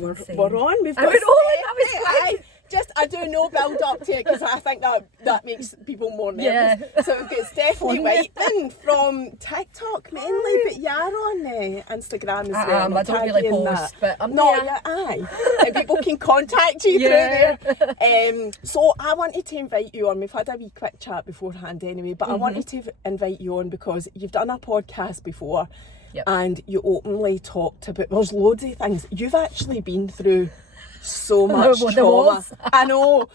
We're on. We've got I do no build up to it because I think that makes people more nervous. Yeah. So we've got Stephanie Whiteman from TikTok mainly, but you're on Instagram as well. I don't really post, but I'm no, there. yeah, aye. And people can contact you through there. So I wanted to invite you on. We've had a wee quick chat beforehand anyway, but I wanted to invite you on because you've done a podcast before. Yep. And you openly talked about, there's loads of things. You've actually been through so much trauma. I know.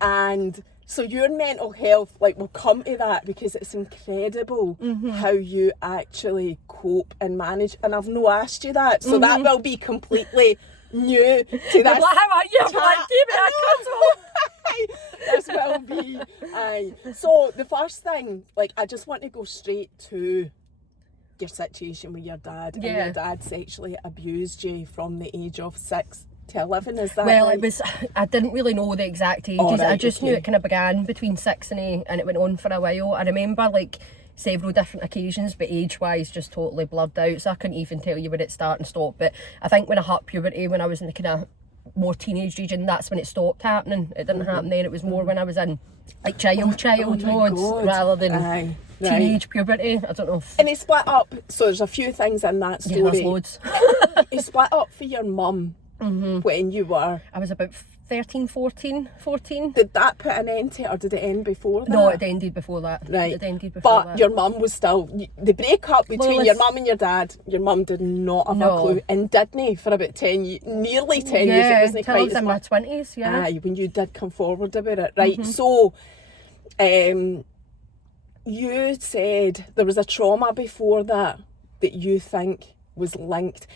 And so your mental health, like, we'll come to that because it's incredible how you actually cope and manage. And I've no asked you that. So that will be completely new to this. How are you? This will be. So the first thing, like, I just want to go straight to your situation with your dad. And your dad sexually abused you from the age of 6 to 11, is that Well, right? it was, I didn't really know the exact ages. Oh, right, I just knew it kind of began between 6 and 8 and it went on for a while. I remember like several different occasions, but age-wise just totally blurred out, so I couldn't even tell you where it started and stopped. But I think when I hit puberty, when I was in the kind of more teenage region, that's when it stopped happening. It didn't happen then. It was more when I was in like child mode rather than teenage puberty. I don't know if... And he split up, so there's a few things in that story. Yeah, there's loads. He split up for your mum when you were... I was about 13, 14. Did that put an end to it, or did it end before that? No, it ended before that. Right. It ended before but your mum was still... The breakup between your mum and your dad, your mum did not have a clue, and didn't for about 10 years, nearly 10 years. It wasn't quite as in much. my 20s, yeah. Aye, when you did come forward about it. Right, so... you said there was a trauma before that you think was linked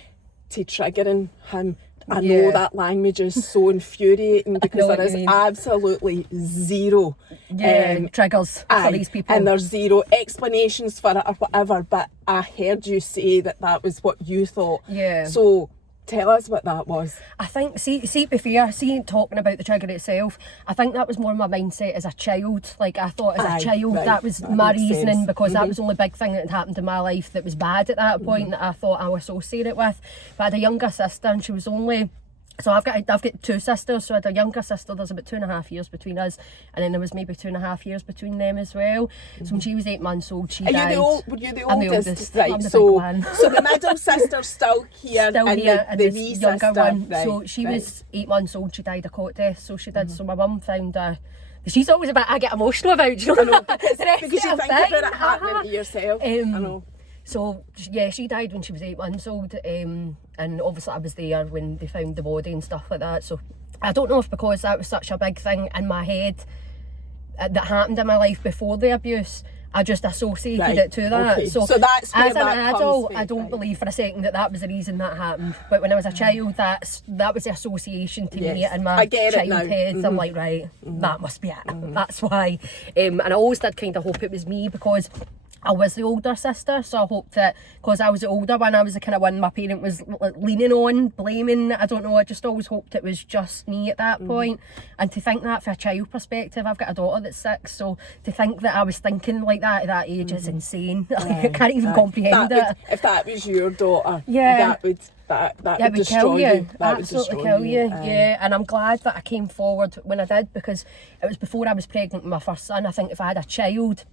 to triggering him. I know that language is so infuriating because there is absolutely zero triggers for these people. And there's zero explanations for it or whatever, but I heard you say that was what you thought. Yeah. So tell us what that was. I think, see, to be fair, talking about the trigger itself, I think that was more my mindset as a child. Like, I thought as a child that was my reasoning because that was the only big thing that had happened in my life that was bad at that point that I thought I would associate it with. But I had a younger sister and she was only... So I've got 2 sisters, so I had a younger sister, there's about 2.5 years between us, and then there was maybe 2.5 years between them as well. So when she was 8 months old, she died. Were you the oldest? I'm the oldest. Right, I'm the so, big one. So the middle sister's still here, and the the wee younger sister, one. right, so she was 8 months old, she died of cot death, so she did. So my mum found she's always I get emotional about, you know, because you think about it happening to yourself. I know. So yeah, she died when she was 8 months old, and obviously I was there when they found the body and stuff like that. So I don't know if because that was such a big thing in my head that happened in my life before the abuse, I just associated it to that. Okay. So that's where as an adult, comes I don't believe for a second that was the reason that happened. But when I was a child, that was the association to me in my child head. I'm like, right, that must be it. That's why. And I always did kind of hope it was me because I was the older sister, so I hoped that because I was the older one, I was the kind of one my parent was leaning on, blaming. I don't know, I just always hoped it was just me at that point. And to think that from a child perspective, I've got a daughter that's 6, so to think that I was thinking like that at that age is insane. I can't even comprehend it. If that was your daughter, that would kill you. That absolutely would kill you. Yeah, and I'm glad that I came forward when I did because it was before I was pregnant with my first son. I think if I had a child,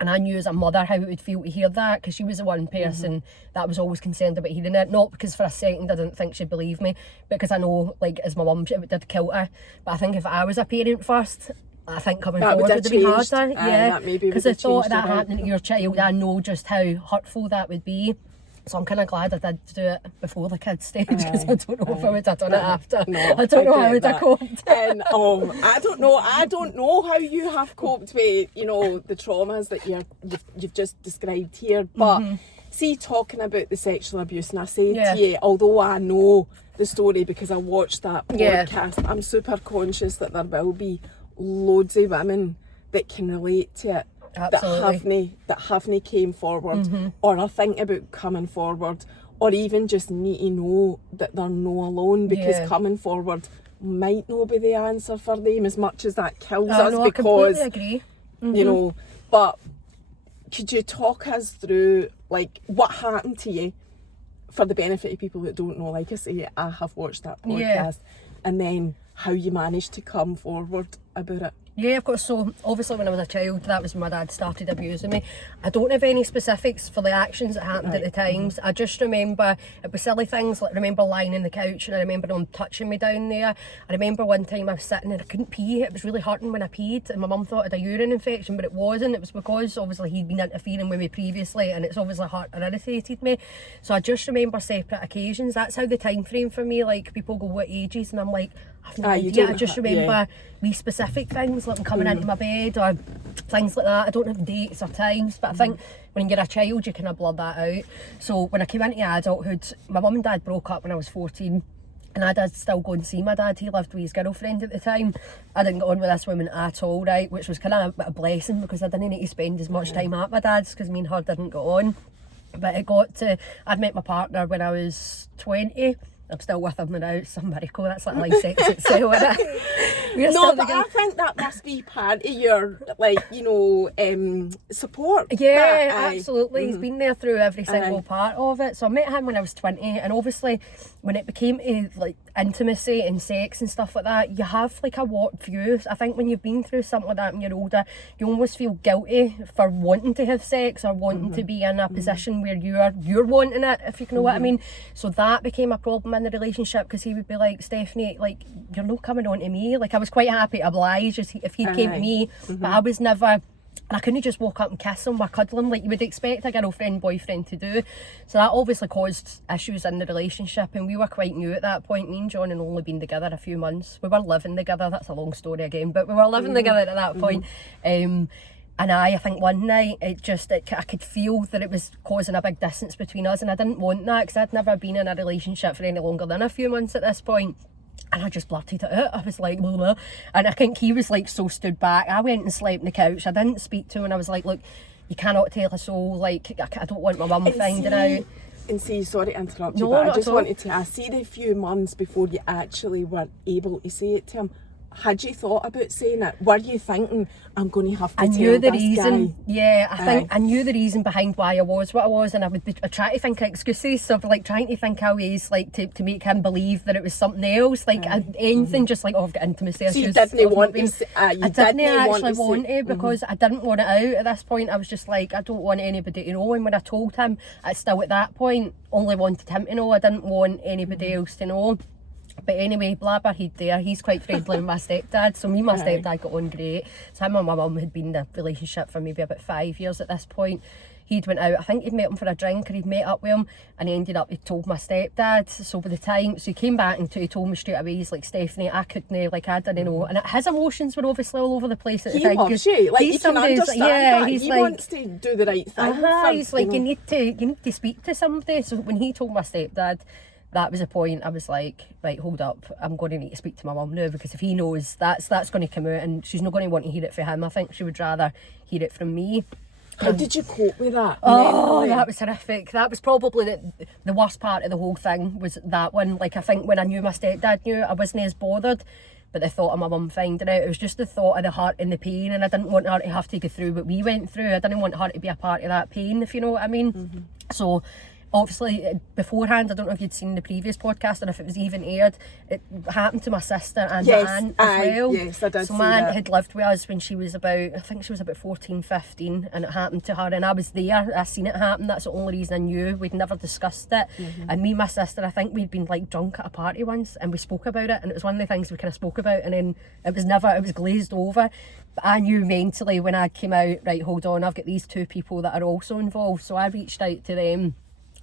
and I knew as a mother how it would feel to hear that because she was the one person that was always concerned about hearing it. Not because for a second I didn't think she'd believe me, because I know, like, as my mum, it did kill her. But I think if I was a parent first, I think coming forward would be harder. Yeah, because the thought of that happening to your child, I know just how hurtful that would be. So I'm kind of glad I did do it before the kids stage because I don't know if I would have done it after. No, I don't know how I would have coped. And I don't know how you have coped with, you know, the traumas that you've just described here. But see, talking about the sexual abuse, and I say to you, although I know the story because I watched that podcast, I'm super conscious that there will be loads of women that can relate to it. Absolutely. that haven't came forward or are thinking about coming forward or even just need to know that they're no alone because coming forward might not be the answer for them as much as that kills us because I completely agree. You know, but could you talk us through like what happened to you for the benefit of people that don't know, like I say, I have watched that podcast, and then how you managed to come forward about it. Yeah, of course. So obviously when I was a child, that was when my dad started abusing me. I don't have any specifics for the actions that happened at the times. I just remember it was silly things, like I remember lying in the couch and I remember him touching me down there. I remember one time I was sitting and I couldn't pee. It was really hurting when I peed, and my mum thought I had a urine infection, but it wasn't. It was because obviously he'd been interfering with me previously, and it's obviously hurt or irritated me. So I just remember separate occasions. That's how the time frame for me, like people go, what ages? And I'm like, I've no idea. I just remember these specific things, like coming into my bed or things like that. I don't have dates or times, but I think when you're a child you kind of blur that out. So when I came into adulthood, my mum and dad broke up when I was 14, and I did still go and see my dad. He lived with his girlfriend at the time. I didn't get on with this woman at all, right, which was kind of a bit of a blessing, because I didn't need to spend as much time at my dad's, because me and her didn't get on. But it got to, I'd met my partner when I was 20. I'm still with him now. It's a miracle. That's like life sex itself, isn't it? No, but I think that must be part of your, like, you know, support. Yeah, absolutely. He's been there through every single part of it. So I met him when I was 20, and obviously when it became like intimacy and sex and stuff like that, you have like a warped view. I think when you've been through something like that and you're older, you almost feel guilty for wanting to have sex or wanting to be in a position where you're wanting it, if you know what I mean. So that became a problem in the relationship, because he would be like, Stephanie, like, you're not coming on to me. Like, I was quite happy to oblige if he came to me, but I was never, and I couldn't just walk up and kiss him or cuddle him like you would expect a girlfriend, boyfriend to do. So that obviously caused issues in the relationship, and we were quite new at that point. Me and John had only been together a few months. We were living together, that's a long story again, but we were living together at that point. And I think one night I could feel that it was causing a big distance between us, and I didn't want that, because I'd never been in a relationship for any longer than a few months at this point. And I just blurted it out. I was like, blah, blah. And I think he was like so stood back. I went and slept on the couch. I didn't speak to him, and I was like, look, you cannot tell a soul, like, I don't want my mum finding out. And see, sorry to interrupt you, but I just wanted to ask, see the few months before you actually were able to say it to him, had you thought about saying it? Were you thinking, I'm going to have to tell this guy? Yeah, I think I knew the reason behind why I was what I was, and I try to think of excuses, so like trying to think of ways like to make him believe that it was something else, like anything, just like, oh, I've got intimacy issues. So you didn't want to? I didn't actually want to, because I didn't want it out at this point. I was just like, I don't want anybody to know. And when I told him, I still at that point only wanted him to know. I didn't want anybody else to know. But anyway, blabber, he's quite friendly with my stepdad, so me and my stepdad got on great. So him and my mum had been in the relationship for maybe about 5 years at this point. He'd went out, I think he'd met him for a drink, or he'd met up with him, and he told my stepdad. So by the time, so he came back and he told me straight away, he's like, Stephanie, I couldn't, like, I didn't know. And his emotions were obviously all over the place at the time. He loves you, like, you can understand that. He like, wants to do the right thing. He's like, you need to speak to somebody. So when he told my stepdad, that was a point I was like, right, hold up, I'm going to need to speak to my mum now, because if he knows, that's going to come out, and she's not going to want to hear it from him. I think she would rather hear it from me. How did you cope with that? Oh, that was horrific. That was probably the worst part of the whole thing, was that one. Like, I think when I knew my stepdad knew, I wasn't as bothered, but the thought of my mum finding out, it was just the thought of the hurt and the pain, and I didn't want her to have to go through what we went through. I didn't want her to be a part of that pain, if you know what I mean. So obviously, beforehand, I don't know if you'd seen the previous podcast or if it was even aired, it happened to my sister and my aunt as well. Yes, I did. So my aunt had lived with us when she was about, I think she was about 14, 15, and it happened to her, and I was there. I seen it happen. That's the only reason I knew. We'd never discussed it. And me and my sister, I think we'd been like drunk at a party once, and we spoke about it, and it was one of the things we kind of spoke about, and then it was glazed over. But I knew mentally when I came out, right, hold on, I've got these two people that are also involved. So I reached out to them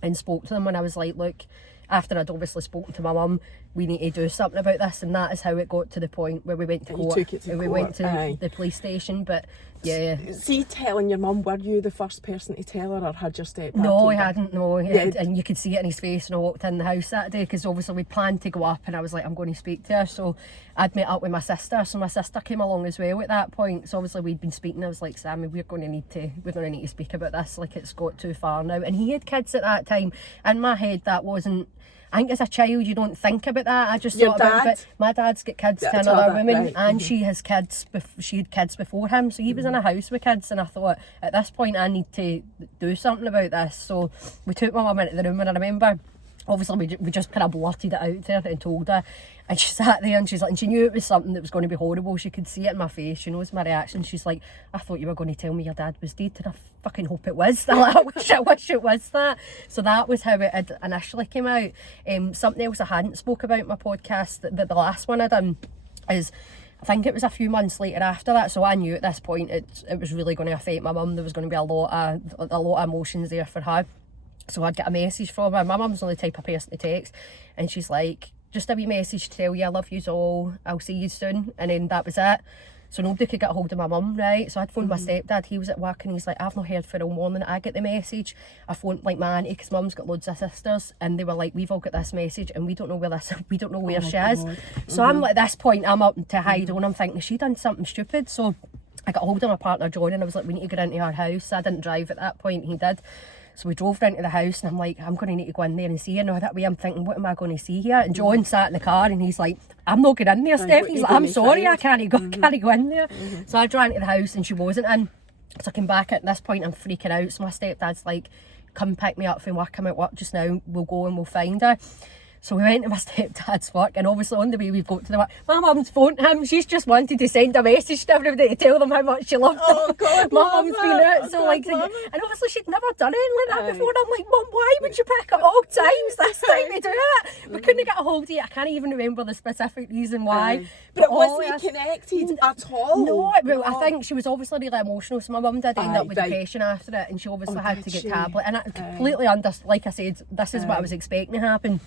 and spoke to them, and I was like, look, after I'd obviously spoken to my mum, we need to do something about this. And that is how it got to the point where we went to court. We went to the police station. But yeah. See, telling your mum, were you the first person to tell her, or had your stepdad? No, he hadn't, no. And you could see it in his face when I walked in the house that day, because obviously we planned to go up, and I was like, I'm going to speak to her. So I'd met up with my sister, so my sister came along as well at that point. So obviously we'd been speaking. I was like, Sammy, we're going to need to speak about this. Like, it's got too far now. And he had kids at that time. In my head, that wasn't, I think as a child you don't think about that. I just thought about it. My dad's got kids to another woman, and she has kids. She had kids before him, so he was in a house with kids. And I thought, at this point, I need to do something about this. So we took my mum into the room, and I remember obviously we just kind of blurted it out there and told her, and she sat there and she's like, and she knew it was something that was going to be horrible. She could see it in my face, she knows my reaction. She's like, I thought you were going to tell me your dad was dead, and I fucking hope it was. I wish it was that. So that was how it had initially came out. Something else I hadn't spoke about in my podcast, that the last one I done, is I think it was a few months later after that, so I knew at this point it was really going to affect my mum. There was going to be a lot of emotions there for her. So I'd get a message from her. My mum's not the type of person to text, and she's like, just a wee message to tell you I love yous all, I'll see you soon. And then that was it. So nobody could get a hold of my mum, right? So I'd phoned my stepdad, he was at work, and he's like, I've not heard for all morning. I get the message. I phoned like my auntie, because mum's got loads of sisters, and they were like, we've all got this message and we don't know where she is. So I'm like, at this point, I'm up to hide and I'm thinking, has she done something stupid? So I got a hold of my partner John, and I was like, we need to get into our house. I didn't drive at that point, he did. So we drove into the house, and I'm like, I'm going to need to go in there and see her. Now that way I'm thinking, what am I going to see here? And John sat in the car, and he's like, I'm not going in there, Steph. He's like, I'm sorry, I can't go in there. So I ran into the house and she wasn't in. So I came back. At this point I'm freaking out. So my stepdad's like, come pick me up from work. I'm at work just now. We'll go and we'll find her. So we went to my stepdad's work, and obviously on the way we've got to the work, my mum's phoned him. She's just wanted to send a message to everybody to tell them how much she loved them. Oh God, my mum's been out, so like, and obviously she'd never done anything like that before. And I'm like, Mum, why would you pick up all times this time to do it? We couldn't get a hold of you. I can't even remember the specific reason why. But it wasn't connected at all. No, I think she was obviously really emotional. So my mum did end up with depression after it, and she obviously had to get tablet. And I completely understood. Like I said, this is what I was expecting to happen.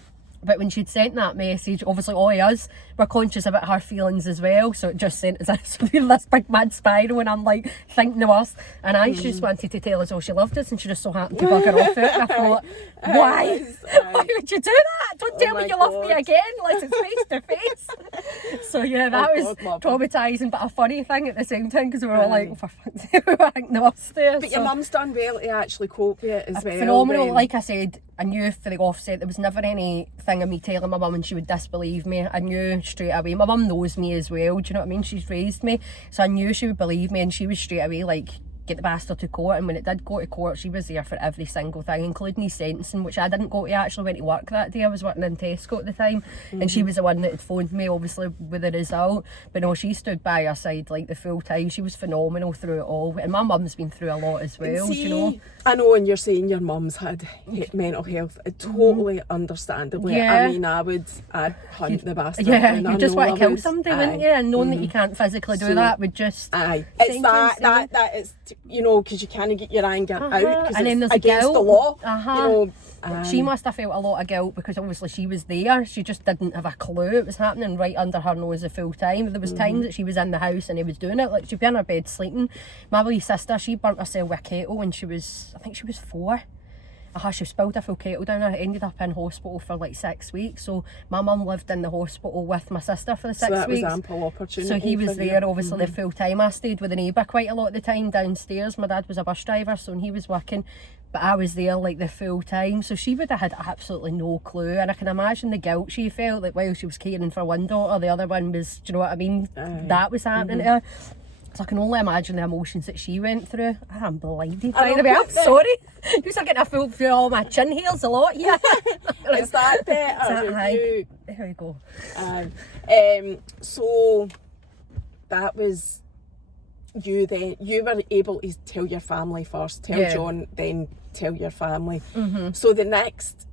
But when she'd sent that message, obviously all of us were conscious about her feelings as well. So it just sent us this big mad spiral, and I'm like thinking the worst. And she just wanted to tell us all she loved us, and she just so happened to bugger off it. And I thought, why? Why would you do that? Don't tell me you love me again unless it's face to face. So yeah, that was traumatising, but a funny thing at the same time, because we were all like, for fuck's sake, we were thinking the worst there. But your mum's done well to actually cope with it as well. Phenomenal. Like I said, I knew for the offset there was never anything of me telling my mum and she would disbelieve me. I knew straight away. My mum knows me as well, do you know what I mean? She's raised me, so I knew she would believe me, and she was straight away like, get the bastard to court. And when it did go to court, she was there for every single thing, including his sentencing, which I didn't go to. I actually went to work that day. I was working in Tesco at the time, and she was the one that had phoned me obviously with the result. But no, she stood by her side like the full time. She was phenomenal through it all, and my mum's been through a lot as well. See, do you know, I know, and you're saying your mum's had mental health, totally understandably. I mean, I'd hunt the bastard. You just want to kill somebody, wouldn't you? And knowing that you can't physically do that would just it's that it's, you know, because you can't get your anger out, because and then there's against guilt. the law. You know, she must have felt a lot of guilt, because obviously she was there. She just didn't have a clue it was happening right under her nose the full time. There was times that she was in the house and he was doing it, like she'd be in her bed sleeping. My wee sister, she burnt herself with a kettle when she was, I think she was 4. She spilled a full kettle down her. Ended up in hospital for like 6 weeks. So my mum lived in the hospital with my sister for the 6 weeks. So that was ample opportunity. So he was there obviously the full time. I stayed with a neighbour quite a lot of the time downstairs. My dad was a bus driver, so he was working, but I was there like the full time. So she would have had absolutely no clue, and I can imagine the guilt she felt, like while she was caring for one daughter, the other one was, do you know what I mean? That was happening to her. So I can only imagine the emotions that she went through. I'm blinded, by the way. I'm sorry. You're getting a full through all my chin hairs a lot here. Is that better? There we go. So that was you then. You were able to tell your family first, tell John, then tell your family. So the next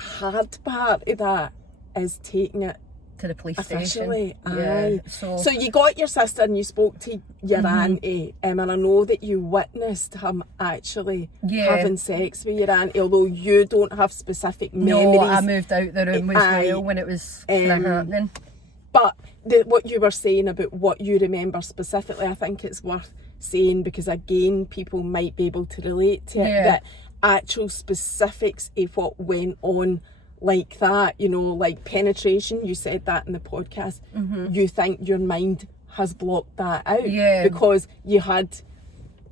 hard part of that is taking it to the police officially. station. So you got your sister and you spoke to your auntie, and I know that you witnessed him actually having sex with your auntie, although you don't have specific memories. No, I moved out the room as well when it was happening. But what you were saying about what you remember specifically, I think it's worth saying, because again, people might be able to relate to it, that actual specifics of what went on like that, you know, like penetration, you said that in the podcast, you think your mind has blocked that out because you had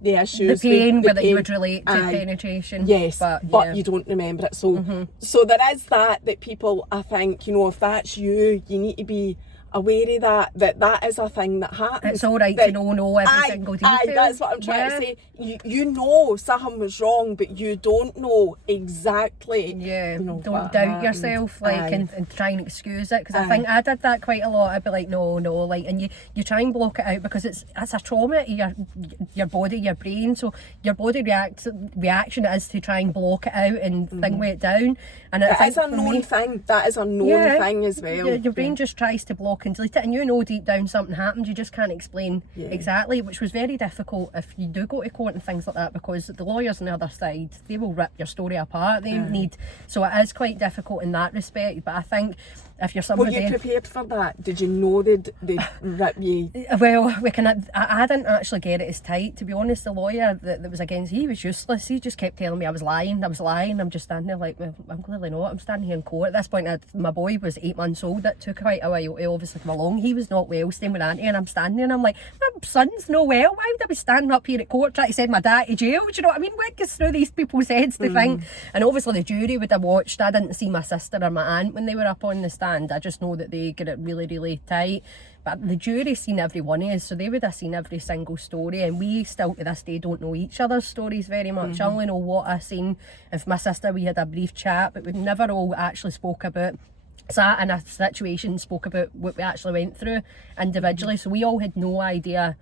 the issues, the pain, the that you would relate to penetration. Yes, but you don't remember it. So so there is that people, I think, you know, if that's you, you need to be aware of that is a thing that happens. It's all right to know every single detail. Aye, that's what I'm trying to say. You know something was wrong, but you don't know exactly. Yeah, don't doubt happened. yourself, like, and try and excuse it, because I think I did that quite a lot. I'd be like, no, like, and you try and block it out, because it's a trauma to your body, your brain. So your body reaction is to try and block it out and weigh it down. And it is a known thing. That is a known thing as well. Your brain just tries to block and delete it, and deep down something happened. You just can't explain exactly, which was very difficult if you do go to court and things like that, because the lawyers on the other side, they will rip your story apart. So it is quite difficult in that respect. But I think if you're somebody... Were you prepared for that? Did you know they'd rip you? Well, I didn't actually get it as tight, to be honest. The lawyer that was against, he was useless. He just kept telling me I was lying. I'm just standing there like, well, I'm clearly not. I'm standing here in court. At this point, my boy was 8 months old. It took quite a while to obviously come along. He was not well, staying with Auntie, and I'm standing there and I'm like, my son's not well. Why would I be standing up here at court trying to send my dad to jail? Do you know what I mean? What goes through these people's heads to think? And obviously the jury would have watched. I didn't see my sister or my aunt when they were up on the stand. I just know that they get it really, really tight. But the jury seen every one of us, so they would have seen every single story, and we still to this day don't know each other's stories very much. I only know what I've seen. If my sister, we had a brief chat, but we've never all actually spoke about, sat in a situation, spoke about what we actually went through individually. So we all had no idea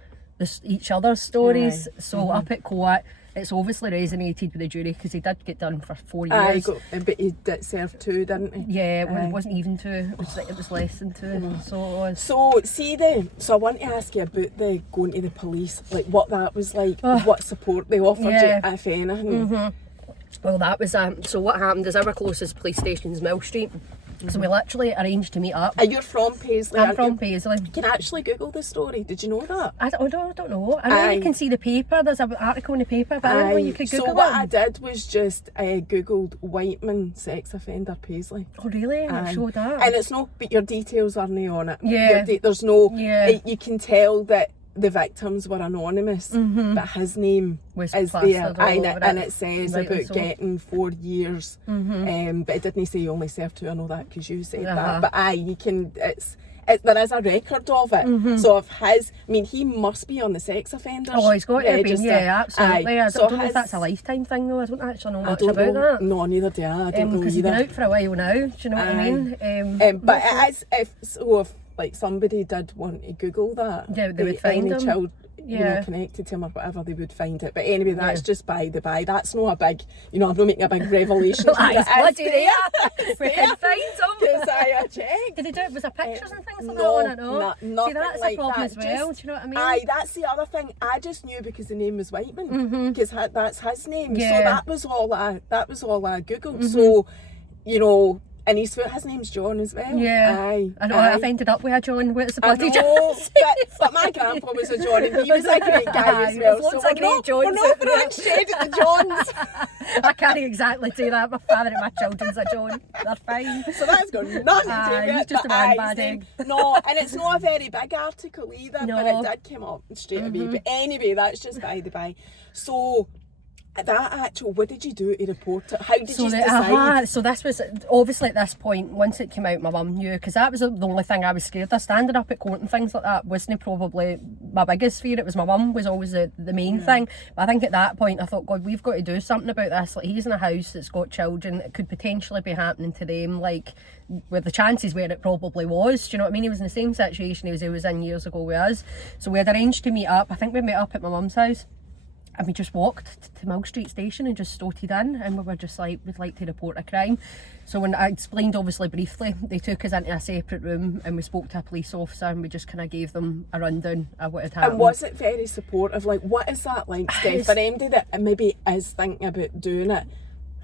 each other's stories. So up at court, it's obviously resonated with the jury, because he did get done for 4 years. But he did serve 2, didn't he? Yeah, it wasn't even 2. It was less than 2. So it was. So I want to ask you about the going to the police, like what that was like, what support they offered you, if anything. Well, that was so what happened is our closest police station is Mill Street. So we literally arranged to meet up. And you're from Paisley? I'm from Paisley. You can actually Google the story. Did you know that? I don't know. I know you can see the paper. There's an article in the paper, but I didn't know you could Google it. So what I did was just Googled Whiteman sex offender Paisley. Oh really? And it showed that. And it's not, but your details aren't on it. Yeah. There's no. Yeah. You can tell that the victims were anonymous, but his name is there, and it says about getting 4 years. But it didn't say you only served 2. I know that because you said that. But you can. There is a record of it. So if he must be on the sex offenders. Oh, he's got to be. Yeah, absolutely. I don't know if that's a lifetime thing though. I don't actually know much about that. No, neither do I. I don't know because he's been out for a while now. Do you know what I mean? But it is if like somebody did want to Google that, they would find any him. child connected to him or whatever, they would find it. But anyway, that's just by the by. That's not a big, I'm not making a big revelation. It's bloody there. We can find him. Because I checked. Did they do it? Was there pictures and things like that on it? No, nothing. See, that's like a problem that. as well. Do you know what I mean? That's the other thing. I just knew because the name was Whiteman, because that's his name. So that was all I Googled. So and his name's John as well. Yeah, I know. I've ended up with a John. What's the bloody John? But my grandpa was a John, and he was a great guy as well. So we're not throwing shade at the Johns. I can't exactly do that. My father and my children's a John. They're fine. So that's got nothing to do with it. He's just a man bad egg. No, and it's not a very big article either, but it did come up straight away. But anyway, that's just by the by. So what did you do to report it? How did you decide? So this was obviously at this point, once it came out, my mum knew, because that was the only thing I was scared of. Standing up at court and things like that wasn't probably my biggest fear. It was my mum was always the main thing. But I think at that point I thought, God, we've got to do something about this. Like, he's in a house that's got children, it could potentially be happening to them, like with the chances where it probably was. Do you know what I mean? He was in the same situation he was in years ago with us. So we had arranged to meet up. I think we met up at my mum's house. And we just walked to Mill Street Station and just stoated in, and we were just like, we'd like to report a crime. So when I explained obviously briefly, they took us into a separate room and we spoke to a police officer, and we just kind of gave them a rundown of what had happened. And was it very supportive? Like, what is that like, Steph? For anybody that maybe is thinking about doing it,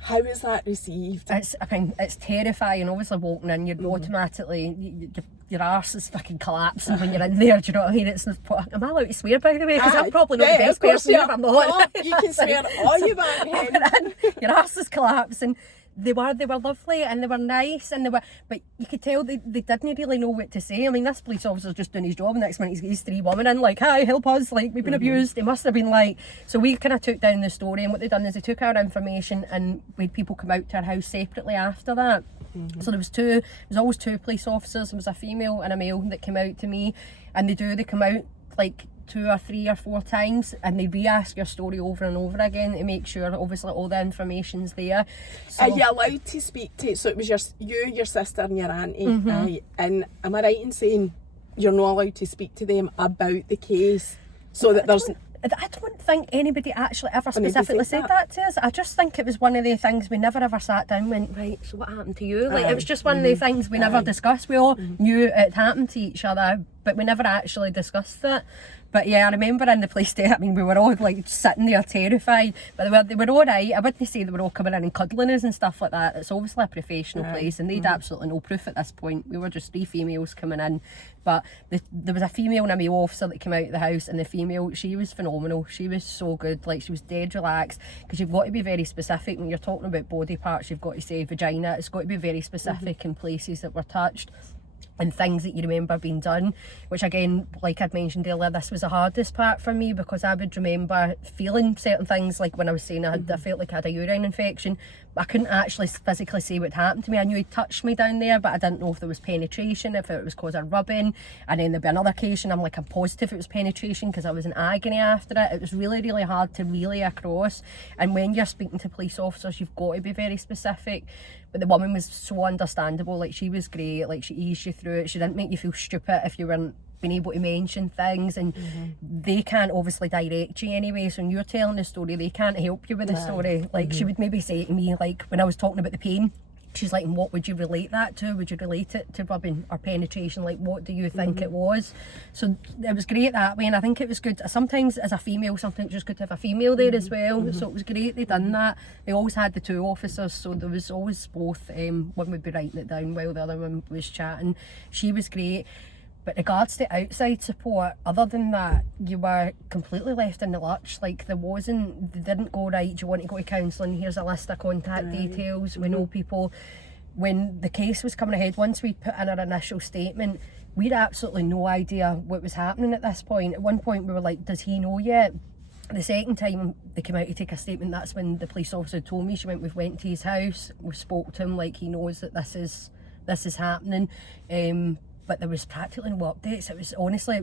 how is that received? It's terrifying. Obviously walking in, you're automatically, your arse is fucking collapsing when you're in there. Do you know what I mean? Am I allowed to swear, by the way? Because I'm probably not the best person if I'm not. No, you can swear all you want. Your arse is collapsing. They were lovely and they were nice, but you could tell they didn't really know what to say. I mean, this police officer's just doing his job, and next minute he's got these 3 women in, like, hi, help us, like, we've been abused. They must have been like, so we kind of took down the story, and what they done is they took our information, and we had people come out to our house separately after that. So there was always two police officers. There was a female and a male that came out to me, and they come out like 2 or 3 or 4 times, and they re-ask your story over and over again to make sure obviously all the information's there. So, are you allowed to speak to, so it was your sister and your auntie, and am I right in saying you're not allowed to speak to them about the case, so that there's... I don't think anybody actually ever specifically said that to us. I just think it was one of the things we never ever sat down and went, right, so what happened to you? Like, it was just one of the things we never discussed. We all knew it happened to each other, but we never actually discussed it. But yeah, I remember in the police station, I mean, we were all like sitting there terrified, but they were all right. I wouldn't say they were all coming in and cuddling us and stuff like that. It's obviously a professional place, and they'd absolutely no proof at this point. We were just 3 females coming in, but there was a female and a male officer that came out of the house, and the female, she was phenomenal. She was so good, like she was dead relaxed, because you've got to be very specific when you're talking about body parts. You've got to say vagina. It's got to be very specific in places that were touched and things that you remember being done, which again, like I'd mentioned earlier, this was the hardest part for me, because I would remember feeling certain things, like when I was saying I felt like I had a urine infection. I couldn't actually physically say what happened to me. I knew he touched me down there, but I didn't know if there was penetration, if it was cause of rubbing. And then there'd be another occasion I'm positive it was penetration, because I was in agony after it. It was really, really hard to relay across. And when you're speaking to police officers, you've got to be very specific. But the woman was so understandable. Like, she was great. Like, she eased you through it. She didn't make you feel stupid if you weren't being able to mention things, and they can't obviously direct you anyway. So when you're telling the story, they can't help you with the story. Like, she would maybe say to me, like when I was talking about the pain, she's like, and what would you relate that to? Would you relate it to rubbing or penetration? Like, what do you think it was? So it was great that way, and I think it was good. Sometimes as a female, sometimes it's just good to have a female there as well. So it was great they done that. They always had the 2 officers, so there was always both. One would be writing it down while the other one was chatting. She was great. But regards to outside support, other than that, you were completely left in the lurch. Like, they didn't go, right, do you want to go to counselling? Here's a list of contact details. We know people. When the case was coming ahead, once we put in our initial statement, we had absolutely no idea what was happening at this point. At one point we were like, does he know yet? The second time they came out to take a statement, that's when the police officer told me. She went, we've went to his house, we spoke to him, like, he knows that this is happening. But there was practically no updates. It was honestly,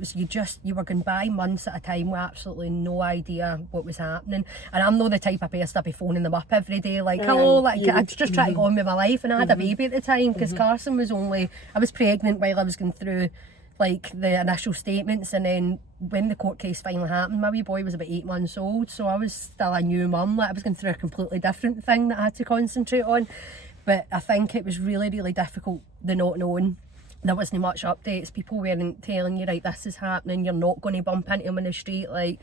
you were going by months at a time with absolutely no idea what was happening. And I'm not the type of person to be phoning them up every day, like, hello, like, I was just trying to go on with my life. And I had a baby at the time, because Carson was I was pregnant while I was going through like the initial statements, and then when the court case finally happened, my wee boy was about 8 months old, so I was still a new mum. Like, I was going through a completely different thing that I had to concentrate on. But I think it was really, really difficult, the not knowing. There wasn't much updates. People weren't telling you, right, this is happening, you're not going to bump into him in the street. Like,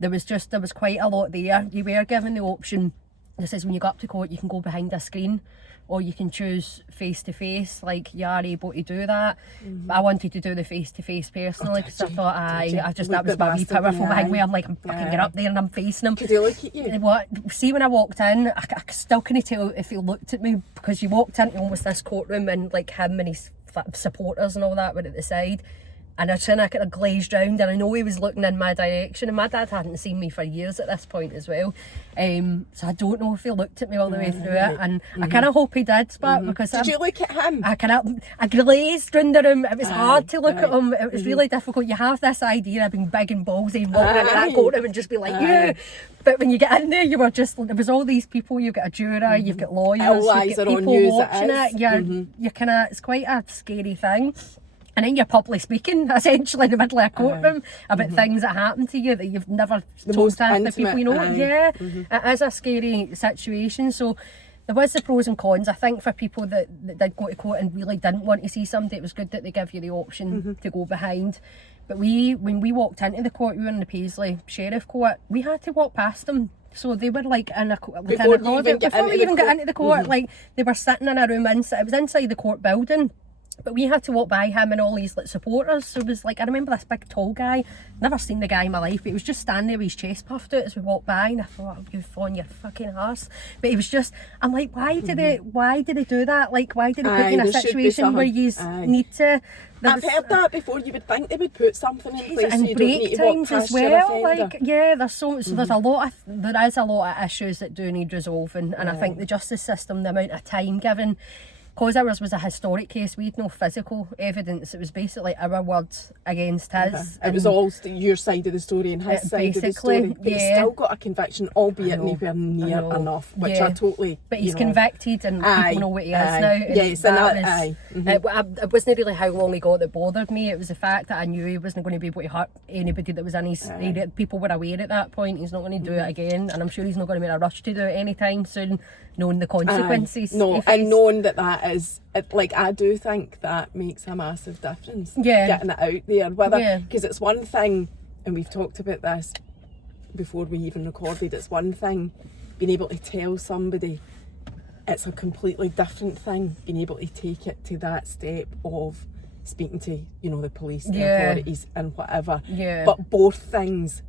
there was quite a lot there. You were given the option. This is when you go up to court, you can go behind a screen, or you can choose face to face. Like, you are able to do that. I wanted to do the face to face personally, because I thought, that was my wee powerful behind me. I'm like, I'm fucking get up there and I'm facing him. Could he look at you? What? See, when I walked in, I still couldn't tell if he looked at me, because you walked into almost this courtroom, and like him and his supporters and all that were at the side, and I kind of glazed round, and I know he was looking in my direction, and my dad hadn't seen me for years at this point as well, so I don't know if he looked at me all the way through it, and I kind of hope he did, but because did you look at him? I glazed round the room. It was hard to look at him. It was really difficult. You have this idea of being big and ballsy and walking into that courtroom and just be like, yeah. But when you get in there, there was all these people. You've got a juror, you've got lawyers, you've got people watching it. You're kind of, it's quite a scary thing. And then you're publicly speaking, essentially, in the middle of a courtroom about things that happen to you that you've never told to the people you know. It is a scary situation. So there was the pros and cons. I think for people that did go to court and really didn't want to see somebody, it was good that they give you the option to go behind. But when we walked into the court, we were in the Paisley Sheriff Court, we had to walk past them. So they were like in a before we even got into the court, like, they were sitting in a room it was inside the court building. But we had to walk by him and all these like supporters. So it was like, I remember this big tall guy, never seen the guy in my life, but he was just standing there with his chest puffed out as we walked by, and I thought, oh, you on your fucking arse. But he was just, I'm like, why did they do that? Like, why did they put you in a situation where you need to... I've heard that before. You would think they would put something in place and so you break don't need to walk times past as well. your offender. Like, there's there is a lot of issues that do need resolving, and I think the justice system, the amount of time given, because ours was a historic case, we had no physical evidence. It was basically our words against his. It was all your side of the story and his side of the story. But he still got a conviction, albeit nowhere near enough, which I totally... But he's convicted and people know what he is now. Yes, it wasn't really how long he got that bothered me. It was the fact that I knew he wasn't going to be able to hurt anybody that was in his area. People were aware at that point. He's not going to do it again, and I'm sure he's not going to be in a rush to do it anytime soon, knowing the consequences. No, and knowing that is, like, I do think that makes a massive difference. Getting it out there, because it's one thing, and we've talked about this before we even recorded, it's one thing being able to tell somebody, it's a completely different thing being able to take it to that step of speaking to, the police, the authorities and whatever. But both things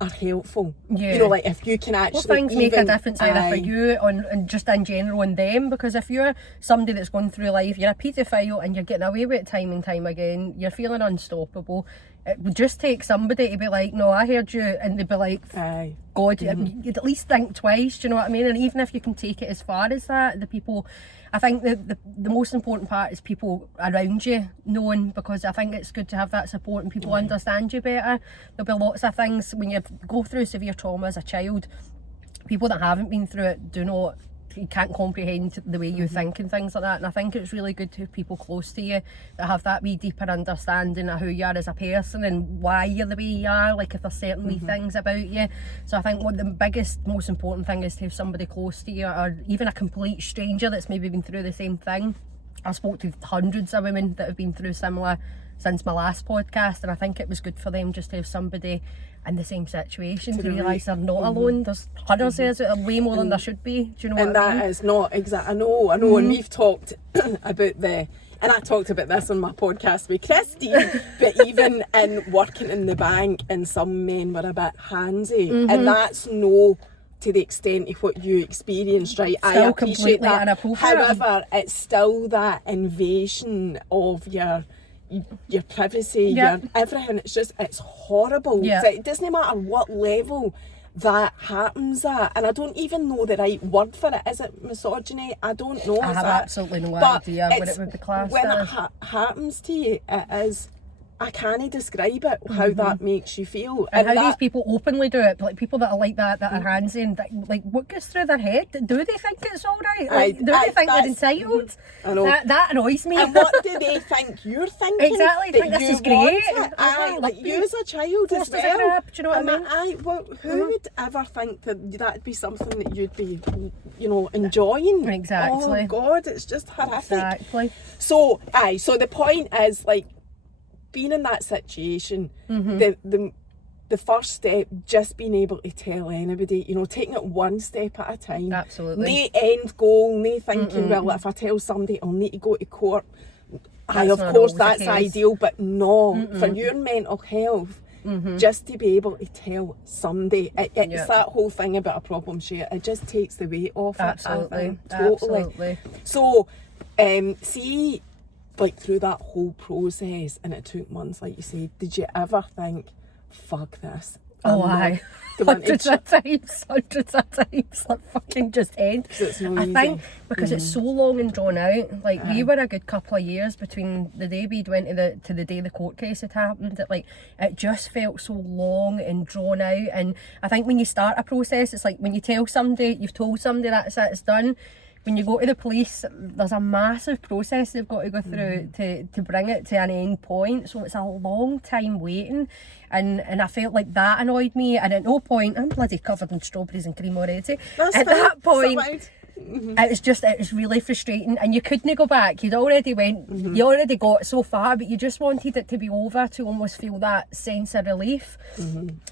are helpful. Like, if you can actually... Well, things make a difference either for you and just in general on them, because if you're somebody that's going through life, you're a paedophile and you're getting away with it time and time again, you're feeling unstoppable, it would just take somebody to be like, no, I heard you, and they'd be like, God, you'd at least think twice, do you know what I mean? And even if you can take it as far as that, the people... I think the most important part is people around you knowing, because I think it's good to have that support and people understand you better. There'll be lots of things when you go through severe trauma as a child, people that haven't been through it you can't comprehend the way you think and things like that, and I think it's really good to have people close to you that have that wee deeper understanding of who you are as a person and why you're the way you are, like if there's certain wee things about you. So I think the biggest, most important thing is to have somebody close to you, or even a complete stranger that's maybe been through the same thing. I spoke to hundreds of women that have been through similar since my last podcast, and I think it was good for them just to have somebody in the same situation to realise they're not alone. There's hundreds of us, way more than there should be. Do you know what I mean? And that is not exact. I know. And we've talked about and I talked about this on my podcast with Christine, but even in working in the bank, and some men were a bit handsy, and that's no to the extent of what you experienced, right? Still I appreciate that. Inappropriate. However, it's still that invasion of your privacy, your everything. It's horrible. It doesn't matter what level that happens at, and I don't even know the right word for it. Is it misogyny? I don't know. I have absolutely no idea what it would be classed when as. It happens to you, it is... I can't describe it, how that makes you feel. And how these people openly do it, like people that are like that are handsy, and like what goes through their head? Do they think it's all right? Like, do they think they're entitled? I know. That annoys me. And what do they think you're thinking? Exactly, that think this you is great. Like you as a child as well. Do you know what I mean? Who would ever think that'd be something that you'd be, enjoying? Exactly. Oh God, it's just horrific. Exactly. So the point is, like, being in that situation, the first step, just being able to tell anybody, taking it one step at a time. Absolutely. No end goal, no thinking, well, if I tell somebody I'll need to go to court, of course that's ideal, but no, for your mental health, just to be able to tell somebody, it's that whole thing about a problem share, it just takes the weight off Absolutely. it. Totally. Absolutely. So, see, like, through that whole process, and it took months, like you said, did you ever think, fuck this? Aye. Hundreds of times, like, fucking just end. I think because it's so long and drawn out, like, we were a good couple of years between the day we went to the day the court case had happened, that, like, it just felt so long and drawn out. And I think when you start a process, it's like when you tell somebody, you've told somebody that's it, it's done. When you go to the police, there's a massive process they've got to go through to bring it to an end point. So it's a long time waiting. And I felt like that annoyed me. And at no point, I'm bloody covered in strawberries and cream already. That point, it was really frustrating. And you couldn't go back. You already got so far, but you just wanted it to be over to almost feel that sense of relief.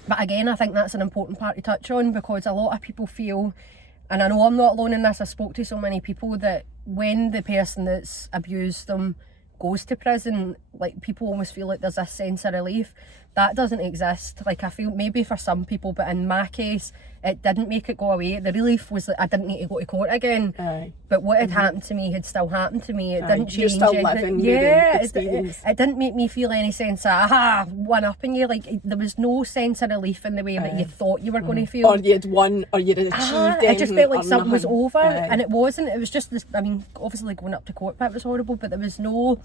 But again, I think that's an important part to touch on, because a lot of people feel... And I know I'm not alone in this, I spoke to so many people that when the person that's abused them goes to prison, like, people almost feel like there's a sense of relief. That doesn't exist. Like, I feel maybe for some people, but in my case, it didn't make it go away. The relief was that I didn't need to go to court again. Aye. But what had happened to me had still happened to me. It didn't change. You're still it. living with Yeah, the experience. it didn't make me feel any sense of one up in you. Like there was no sense of relief in the way that you thought you were going to feel. Or you'd won, or you'd achieved anything. I just felt like something was nothing. over, and it wasn't. It was just this. I mean, obviously going up to court, that was horrible, but there was no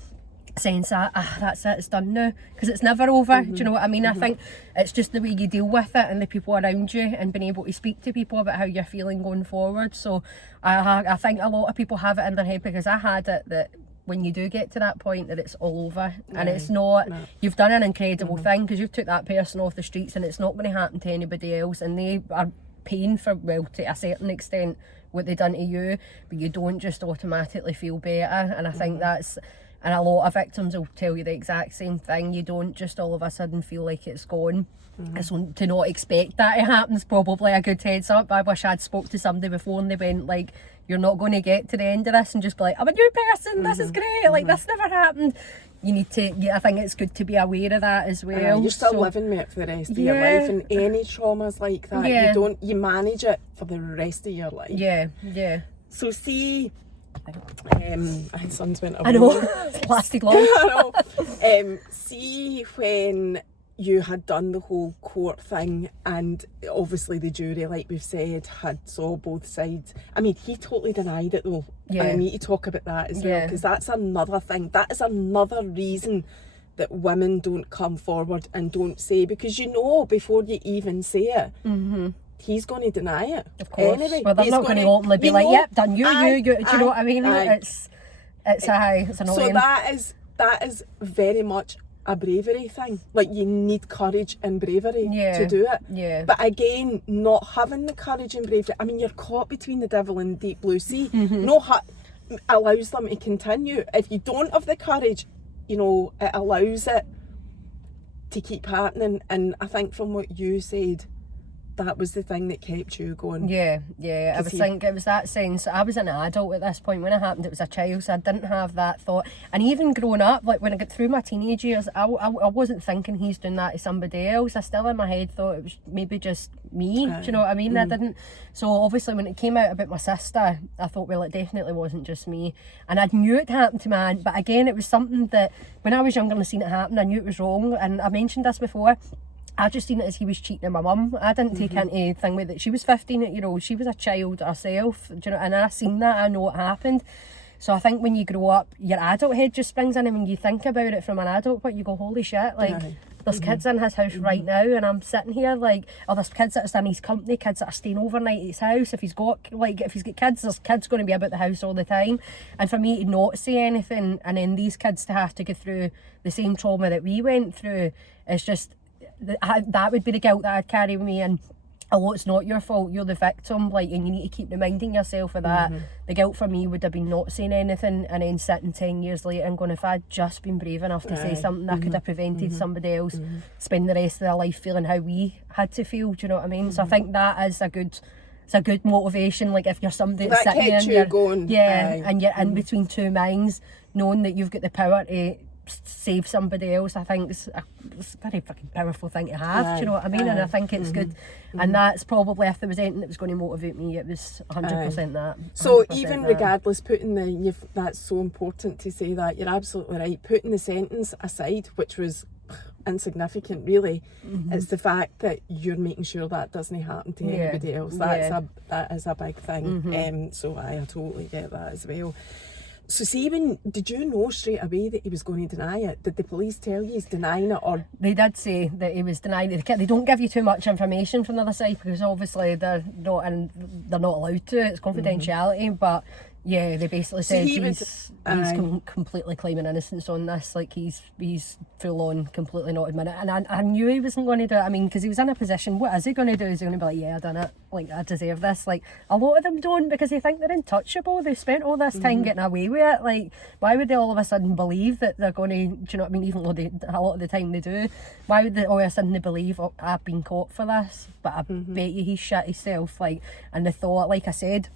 sense that that's it, it's done now, because it's never over. Do you know what I mean? I think it's just the way you deal with it and the people around you, and being able to speak to people about how you're feeling going forward. So I think a lot of people have it in their head, because I had it, that when you do get to that point that it's all over, and it's not. You've done an incredible thing, because you've took that person off the streets, and it's not going to happen to anybody else, and they are paying for, well, to a certain extent, what they've done to you, but you don't just automatically feel better. And I think that's, and a lot of victims will tell you the exact same thing. You don't just all of a sudden feel like it's gone. So to not expect that to happen is probably a good heads up. I wish I'd spoke to somebody before and they went like, you're not going to get to the end of this and just be like, I'm a new person, this is great, like this never happened. You need to, I think it's good to be aware of that as well. You're still living with it for the rest of your life, and any traumas like that, you manage it for the rest of your life. Yeah. So see, my son's went away. I know, it's lasted long. I know. See when you had done the whole court thing, and obviously the jury, like we've said, had saw both sides. I mean, he totally denied it though. And I need to talk about that as well, because that's another thing. That is another reason that women don't come forward and don't say, because you know before you even say it, he's going to deny it. Of course. Anyway, well, they're not going to openly be like, yep, done you, do you know what I mean? It's an so that is very much a bravery thing. Like, you need courage and bravery to do it. Yeah. But again, not having the courage and bravery, I mean, you're caught between the devil and the deep blue sea. Allows them to continue. If you don't have the courage, you know, it allows it to keep happening. And I think from what you said, that was the thing that kept you going. Yeah. I would think it was that sense. I was an adult at this point. When it happened, it was a child, so I didn't have that thought. And even growing up, like when I got through my teenage years, I wasn't thinking he's doing that to somebody else. I still in my head thought it was maybe just me. Do you know what I mean? I didn't. So obviously when it came out about my sister, I thought, well, it definitely wasn't just me. And I knew it happened to my aunt, but again, it was something that when I was younger and I seen it happen, I knew it was wrong. And I mentioned this before, I just seen it as he was cheating on my mum. I didn't take into anything with it. She was 15 years old. She was a child herself. Do you know? And I seen that. I know what happened. So I think when you grow up, your adult head just springs in, and when you think about it from an adult point, you go, holy shit, like there's kids in his house right now, and I'm sitting here like, oh, there's kids that are in his company, kids that are staying overnight at his house. If he's got kids, there's kids going to be about the house all the time. And for me to not say anything, and then these kids to have to go through the same trauma that we went through, it's just, that would be the guilt that I'd carry with me. And although it's not your fault, you're the victim, like, and you need to keep reminding yourself of that. The guilt for me would have been not saying anything, and then sitting 10 years later and going, if I'd just been brave enough to say something, that could have prevented somebody else spending the rest of their life feeling how we had to feel. Do you know what I mean? So I think that is a good motivation. Like, if you're somebody that's sitting there and you're going, and you're in between two minds, knowing that you've got the power to save somebody else, I think it's a very fucking powerful thing to have. Do you know what I mean? And I think it's good. And that's probably, if there was anything that was going to motivate me, it was 100% that. 100% so even that. regardless, that's so important to say that, you're absolutely right, putting the sentence aside, which was insignificant really, it's the fact that you're making sure that doesn't happen to anybody else. That is a big thing. So I totally get that as well. So see, did you know straight away that he was going to deny it? Did the police tell you he's denying it? Or they did say that he was denying it. They don't give you too much information from the other side, because obviously they're not allowed to. It's confidentiality. But yeah, they basically said he's completely claiming innocence on this. Like, he's full on completely not admitting it. And I knew he wasn't going to do it. I mean, because he was in a position, what is he going to do? Is he going to be like, yeah, I done it, like, I deserve this? Like, a lot of them don't, because they think they're untouchable. They've spent all this time getting away with it. Like, why would they all of a sudden believe that they're going to, do you know what I mean? Even though a lot of the time they do. Why would they all of a sudden believe, oh, I've been caught for this? But I bet you he shit himself. Like, and the thought, like I said,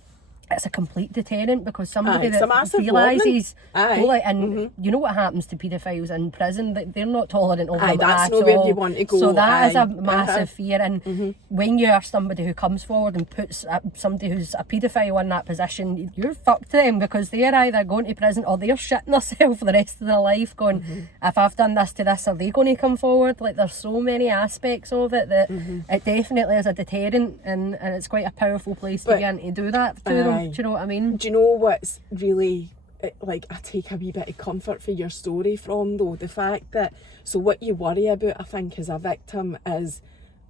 it's a complete deterrent, because somebody it's a that massive realises, warning. and you know what happens to paedophiles in prison, that they're not tolerant of them that's at not where all. you want to go. So that is a massive fear, and when you're somebody who comes forward and puts somebody who's a paedophile in that position, you're fucked to them, because they're either going to prison or they're shitting themselves for the rest of their life going, if I've done this to this, are they going to come forward? Like, there's so many aspects of it that it definitely is a deterrent, and it's quite a powerful place to be in to do that to them. Do you know what I mean? Do you know what's really, like, I take a wee bit of comfort for your story from, though? The fact that, so what you worry about, I think, as a victim is,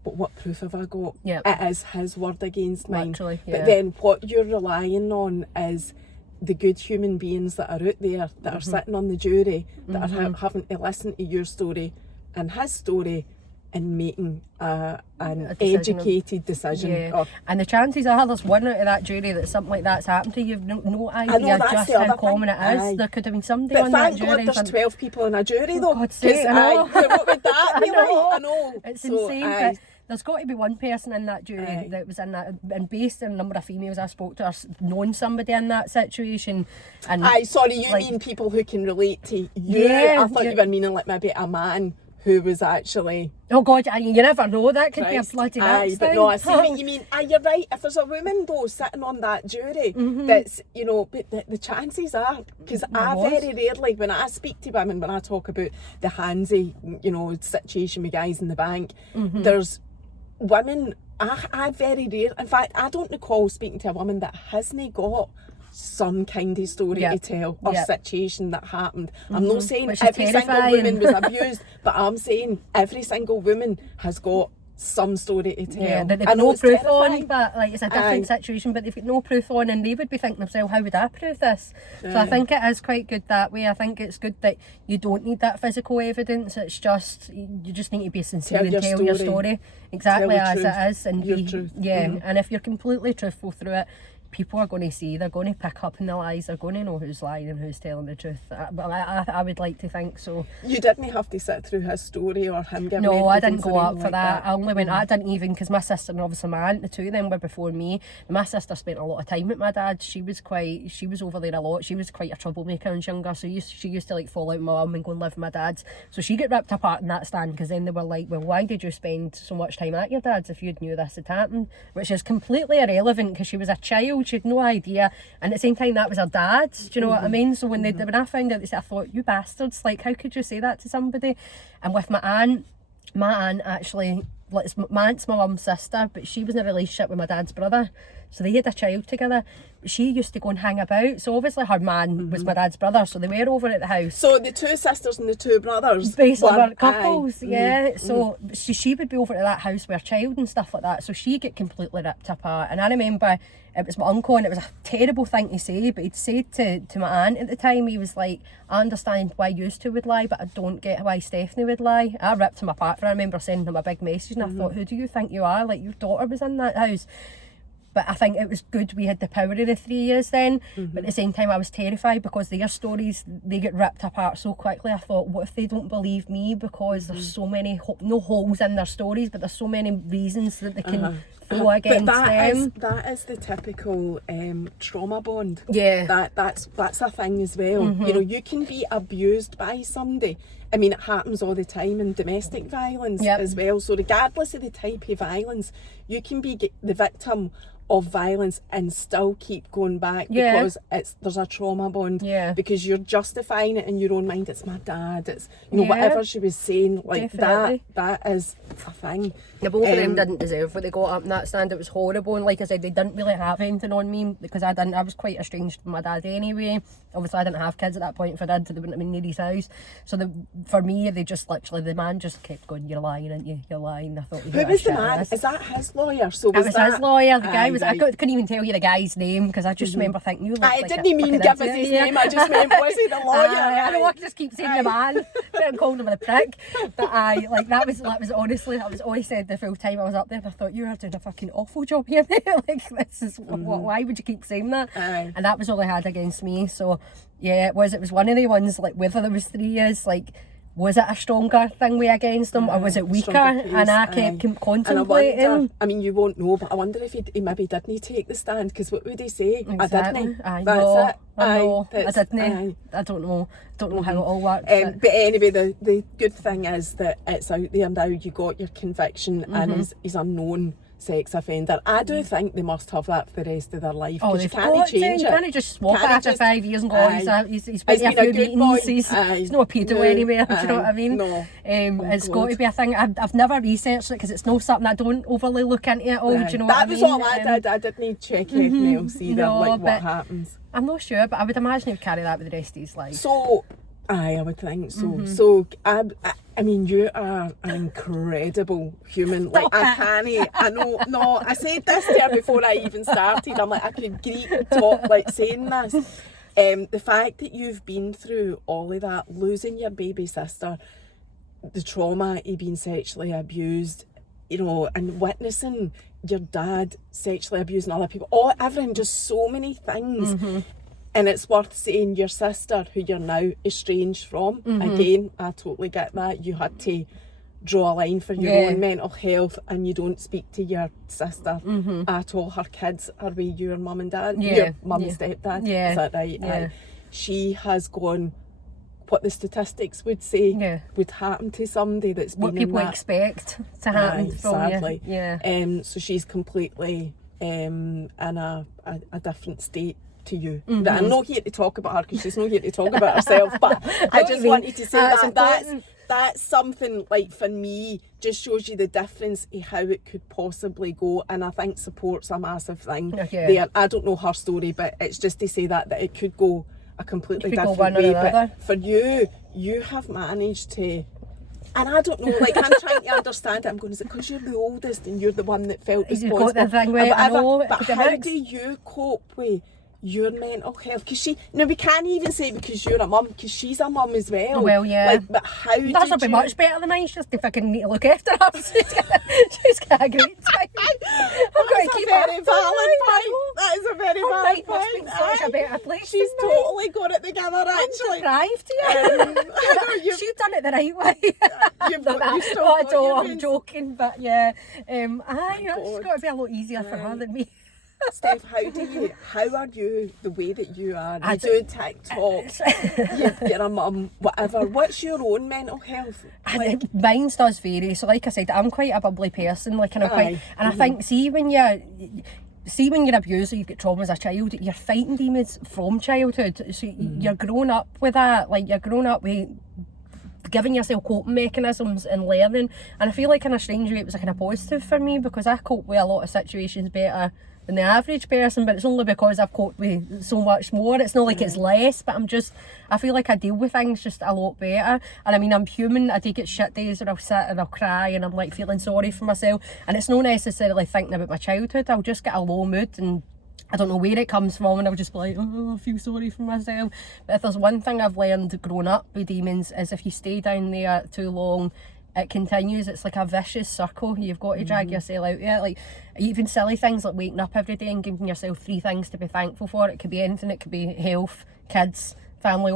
but what proof have I got? Yep. It is his word against mine. Literally, But then what you're relying on is the good human beings that are out there, that are sitting on the jury, that are having to listen to your story and his story, and making an educated decision. Yeah. And the chances are there's one out of that jury that something like that's happened to. You've no idea just how common it is. There could have been somebody on that jury. Thank God there's 12 people in a jury, though. God's sake, I know. What would that be like? I know. It's insane, but there's got to be one person in that jury that was in that, and based on the number of females I spoke to, known somebody in that situation. And sorry, you mean people who can relate to you? Yeah, I thought you were meaning like maybe a man who was actually... Oh God, you never know, that could be a bloody next but thing. no, I see what you mean. You're right, if there's a woman though sitting on that jury, that's, you know, but the chances are, because I very rarely, when I speak to women, when I talk about the handsy, you know, situation with guys in the bank, there's women, I very rare, in fact, I don't recall speaking to a woman that hasn't got some kind of story to tell, or situation that happened. I'm not saying every single woman was abused, but I'm saying every single woman has got some story to tell. Yeah, that they've got no proof on, but like it's a different situation, but they've got no proof on, and they would be thinking themselves, how would I prove this? So I think it is quite good that way. I think it's good that you don't need that physical evidence. It's just, you just need to be sincere and tell your story exactly as it is, and your truth. And if you're completely truthful through it, people are going to see, they're going to pick up on the lies, they're going to know who's lying and who's telling the truth. But I would like to think so. You didn't have to sit through his story or him giving No, I didn't go up for like that. I only went, I didn't even, because my sister and obviously my aunt, the two of them were before me. And my sister spent a lot of time with my dad. She was over there a lot. She was quite a troublemaker when she was younger, so she used to like fall out with my mum and go and live with my dad's. So she got ripped apart in that stand, because then they were like, well, why did you spend so much time at your dad's if you knew this had happened? Which is completely irrelevant, because she was a child, she had no idea. And at the same time, that was her dad. Do you know what I mean? So when I found out, they said, I thought, you bastards, like, how could you say that to somebody? And with my aunt actually, like, my aunt's my mum's sister, but she was in a relationship with my dad's brother. So they had a child together. She used to go and hang about. So obviously her man was my dad's brother, so they were over at the house. So the two sisters and the two brothers basically were couples, So she would be over at that house with her child and stuff like that. So she get completely ripped apart. And I remember it was my uncle, and it was a terrible thing to say, but he'd said to my aunt at the time, he was like, I understand why you two would lie, but I don't get why Stephanie would lie. I ripped him apart, I remember sending him a big message, and I thought, who do you think you are? Like, your daughter was in that house. But I think it was good we had the power of the 3 years then. But at the same time, I was terrified, because their stories, they get ripped apart so quickly. I thought, what if they don't believe me? Because there's so many, no holes in their stories, but there's so many reasons that they can throw against them. That is the typical trauma bond. Yeah. That's a thing as well. You know, you can be abused by somebody. I mean, it happens all the time in domestic violence as well. So regardless of the type of violence, you can be the victim of violence and still keep going back because there's a trauma bond, because you're justifying it in your own mind. It's my dad, it's, you know, whatever she was saying, like that is a thing. Yeah, both of them didn't deserve what they got up in that stand. It was horrible, and like I said, they didn't really have anything on me, because I was quite estranged from my dad anyway. Obviously I didn't have kids at that point. If I did, they wouldn't have been near his house. So for me, they just literally, the man just kept going, you're lying, aren't you? You're lying. I thought, who was the man? Is that his lawyer? So it was his lawyer. The guy was, right. I couldn't even tell you the guy's name, because I just remember thinking, you look I like didn't mean give us his name, I just meant, was he the lawyer? I know, I just keep saying the man. I'm calling him the prick. But that was honestly, that was all he said the full time I was up there. And I thought, you are doing a fucking awful job here, mate. Like, this is, why would you keep saying that? And that was all they had against me. So yeah, it was one of the ones, like, whether there was 3 years, like, was it a stronger thing way against him, or was it weaker? And I kept contemplating. And I wonder, I mean, you won't know, but I wonder if he maybe didn't take the stand, because what would he say? Exactly. I didn't. I That's know. it. I know. I didn't. Aye. I don't know. Don't know how it all works. But anyway, the good thing is that it's out there now. You got your conviction, and he's unknown sex offender. I do think they must have that for the rest of their life. Oh, you can't change it. You can't just swap it after 5 years and go, he's been a few meetings, he's not a pedo anywhere, do you know what I mean? No. It's got to be a thing. I've never researched it because it's not something I don't overly look into at all, do you know what I mean? That was all I did. I didn't check anything else either, like what happens. I'm not sure, but I would imagine he'd carry that with the rest of his life. So, I would think so. So, I mean, you are an incredible human. Like, I know, no, I said this to her before I even started. I'm like, I could greet the top, like, saying this. The fact that you've been through all of that, losing your baby sister, the trauma of being sexually abused, you know, and witnessing your dad sexually abusing other people, everything, just so many things. And it's worth saying your sister, who you're now estranged from, again, I totally get that. You had to draw a line for your own mental health, and you don't speak to your sister at all. Her kids are with your mum and dad, your mum and stepdad, is that right? Yeah. She has gone, what the statistics would say would happen to somebody that's been what people in that, expect to happen from sadly. you. Yeah. So she's completely in a different state to you. I'm not here to talk about her because she's not here to talk about herself, but I just wanted to say that's something, like, for me, just shows you the difference in how it could possibly go, and I think support's a massive thing there. I don't know her story, but it's just to say that it could go a completely different way. But for you have managed to, and I don't know, like, I'm trying to understand it. I'm going, is it because you're the oldest and you're the one that felt responsible? You've got the thing right, I know, but how do you cope with your mental health? Because we can't even say because you're a mum, because she's a mum as well. Well, yeah. Like, but how That's will be much better than mine. She's just fucking need to look after her. She's got a great time. That's a very valid point. That is a very valid point. Must be such a better place. She's totally got it together, actually. I'm surprised, yeah. She's done it the right way. I'm joking, but yeah. It's got to be a lot easier for her than me. Steph, how are you the way that you are? You do TikTok, you're a mum, whatever. What's your own mental health like? Mine does vary. So like I said, I'm quite a bubbly person, like, and I think, see when you're abused or you've got trauma as a child, you're fighting demons from childhood. So you're growing up with that, like, you're growing up with giving yourself coping mechanisms and learning. And I feel like in a strange way it was a kind of positive for me, because I cope with a lot of situations better than the average person, but it's only because I've coped with so much more. It's not like it's less, but I feel like I deal with things just a lot better. And I mean, I'm human. I do get shit days where I'll sit and I'll cry and I'm like feeling sorry for myself, and it's not necessarily thinking about my childhood. I'll just get a low mood and I don't know where it comes from, and I'll just be like, oh, I feel sorry for myself. But if there's one thing I've learned growing up with demons, is if you stay down there too long, it continues. It's like a vicious circle. You've got to drag yourself out of it. Like, even silly things like waking up every day and giving yourself 3 things to be thankful for. It could be anything. It could be health, kids, family,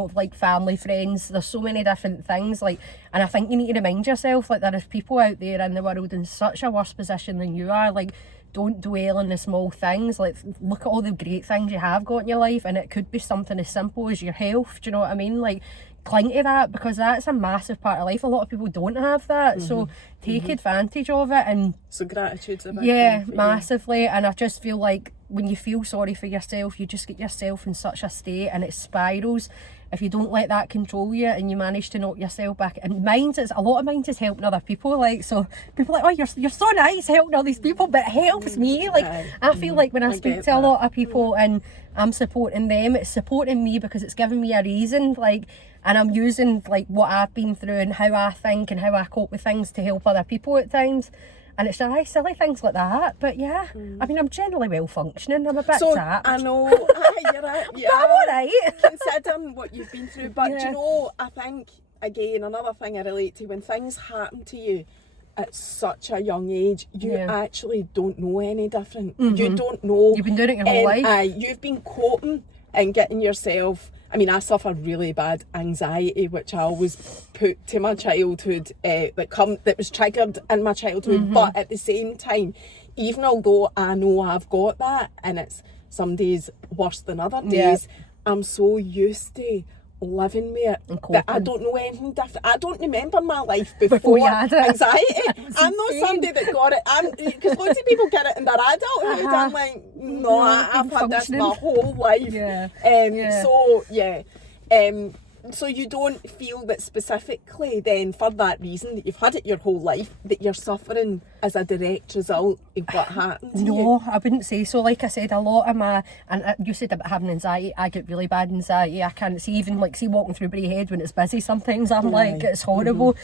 friends. There's so many different things, like, and I think you need to remind yourself, like, there is people out there in the world in such a worse position than you are. Like, don't dwell on the small things. Like, look at all the great things you have got in your life, and it could be something as simple as your health. Do you know what I mean? Like, cling to that, because that's a massive part of life. A lot of people don't have that, so take advantage of it. And so gratitude's a big thing for massively. And I just feel like when you feel sorry for yourself, you just get yourself in such a state, and it spirals if you don't let that control you and you manage to knock yourself back. And a lot of mine is helping other people. Like, so people are like, oh, you're so nice helping all these people, but it helps me. Like, I feel like when I speak to a lot of people and I'm supporting them, it's supporting me because it's giving me a reason. Like, and I'm using, like, what I've been through and how I think and how I cope with things to help other people at times. And it's silly things like that. But yeah, I mean, I'm generally well functioning. I'm a bit tapped. I know. You're right. I'm alright. Considering what you've been through. But do you know, I think, again, another thing I relate to, when things happen to you at such a young age, you actually don't know any different. You don't know. You've been doing it your whole life. You've been coping and getting yourself I mean, I suffer really bad anxiety, which I always put to my childhood, that was triggered in my childhood. But at the same time, even although I know I've got that, and it's some days worse than other days, I'm so used to living with it that I don't know anything different. I don't remember my life before you had it. Anxiety. I'm not somebody that got it. Because loads of people get it in their adulthood. I'm like, no, I've had this my whole life. So you don't feel that specifically then, for that reason, that you've had it your whole life, that you're suffering as a direct result of what happened to you? No, I wouldn't say so. Like I said, a lot of my, and you said about having anxiety, I get really bad anxiety. I can't see, even like, see walking through Braehead when it's busy sometimes, I'm like, it's horrible.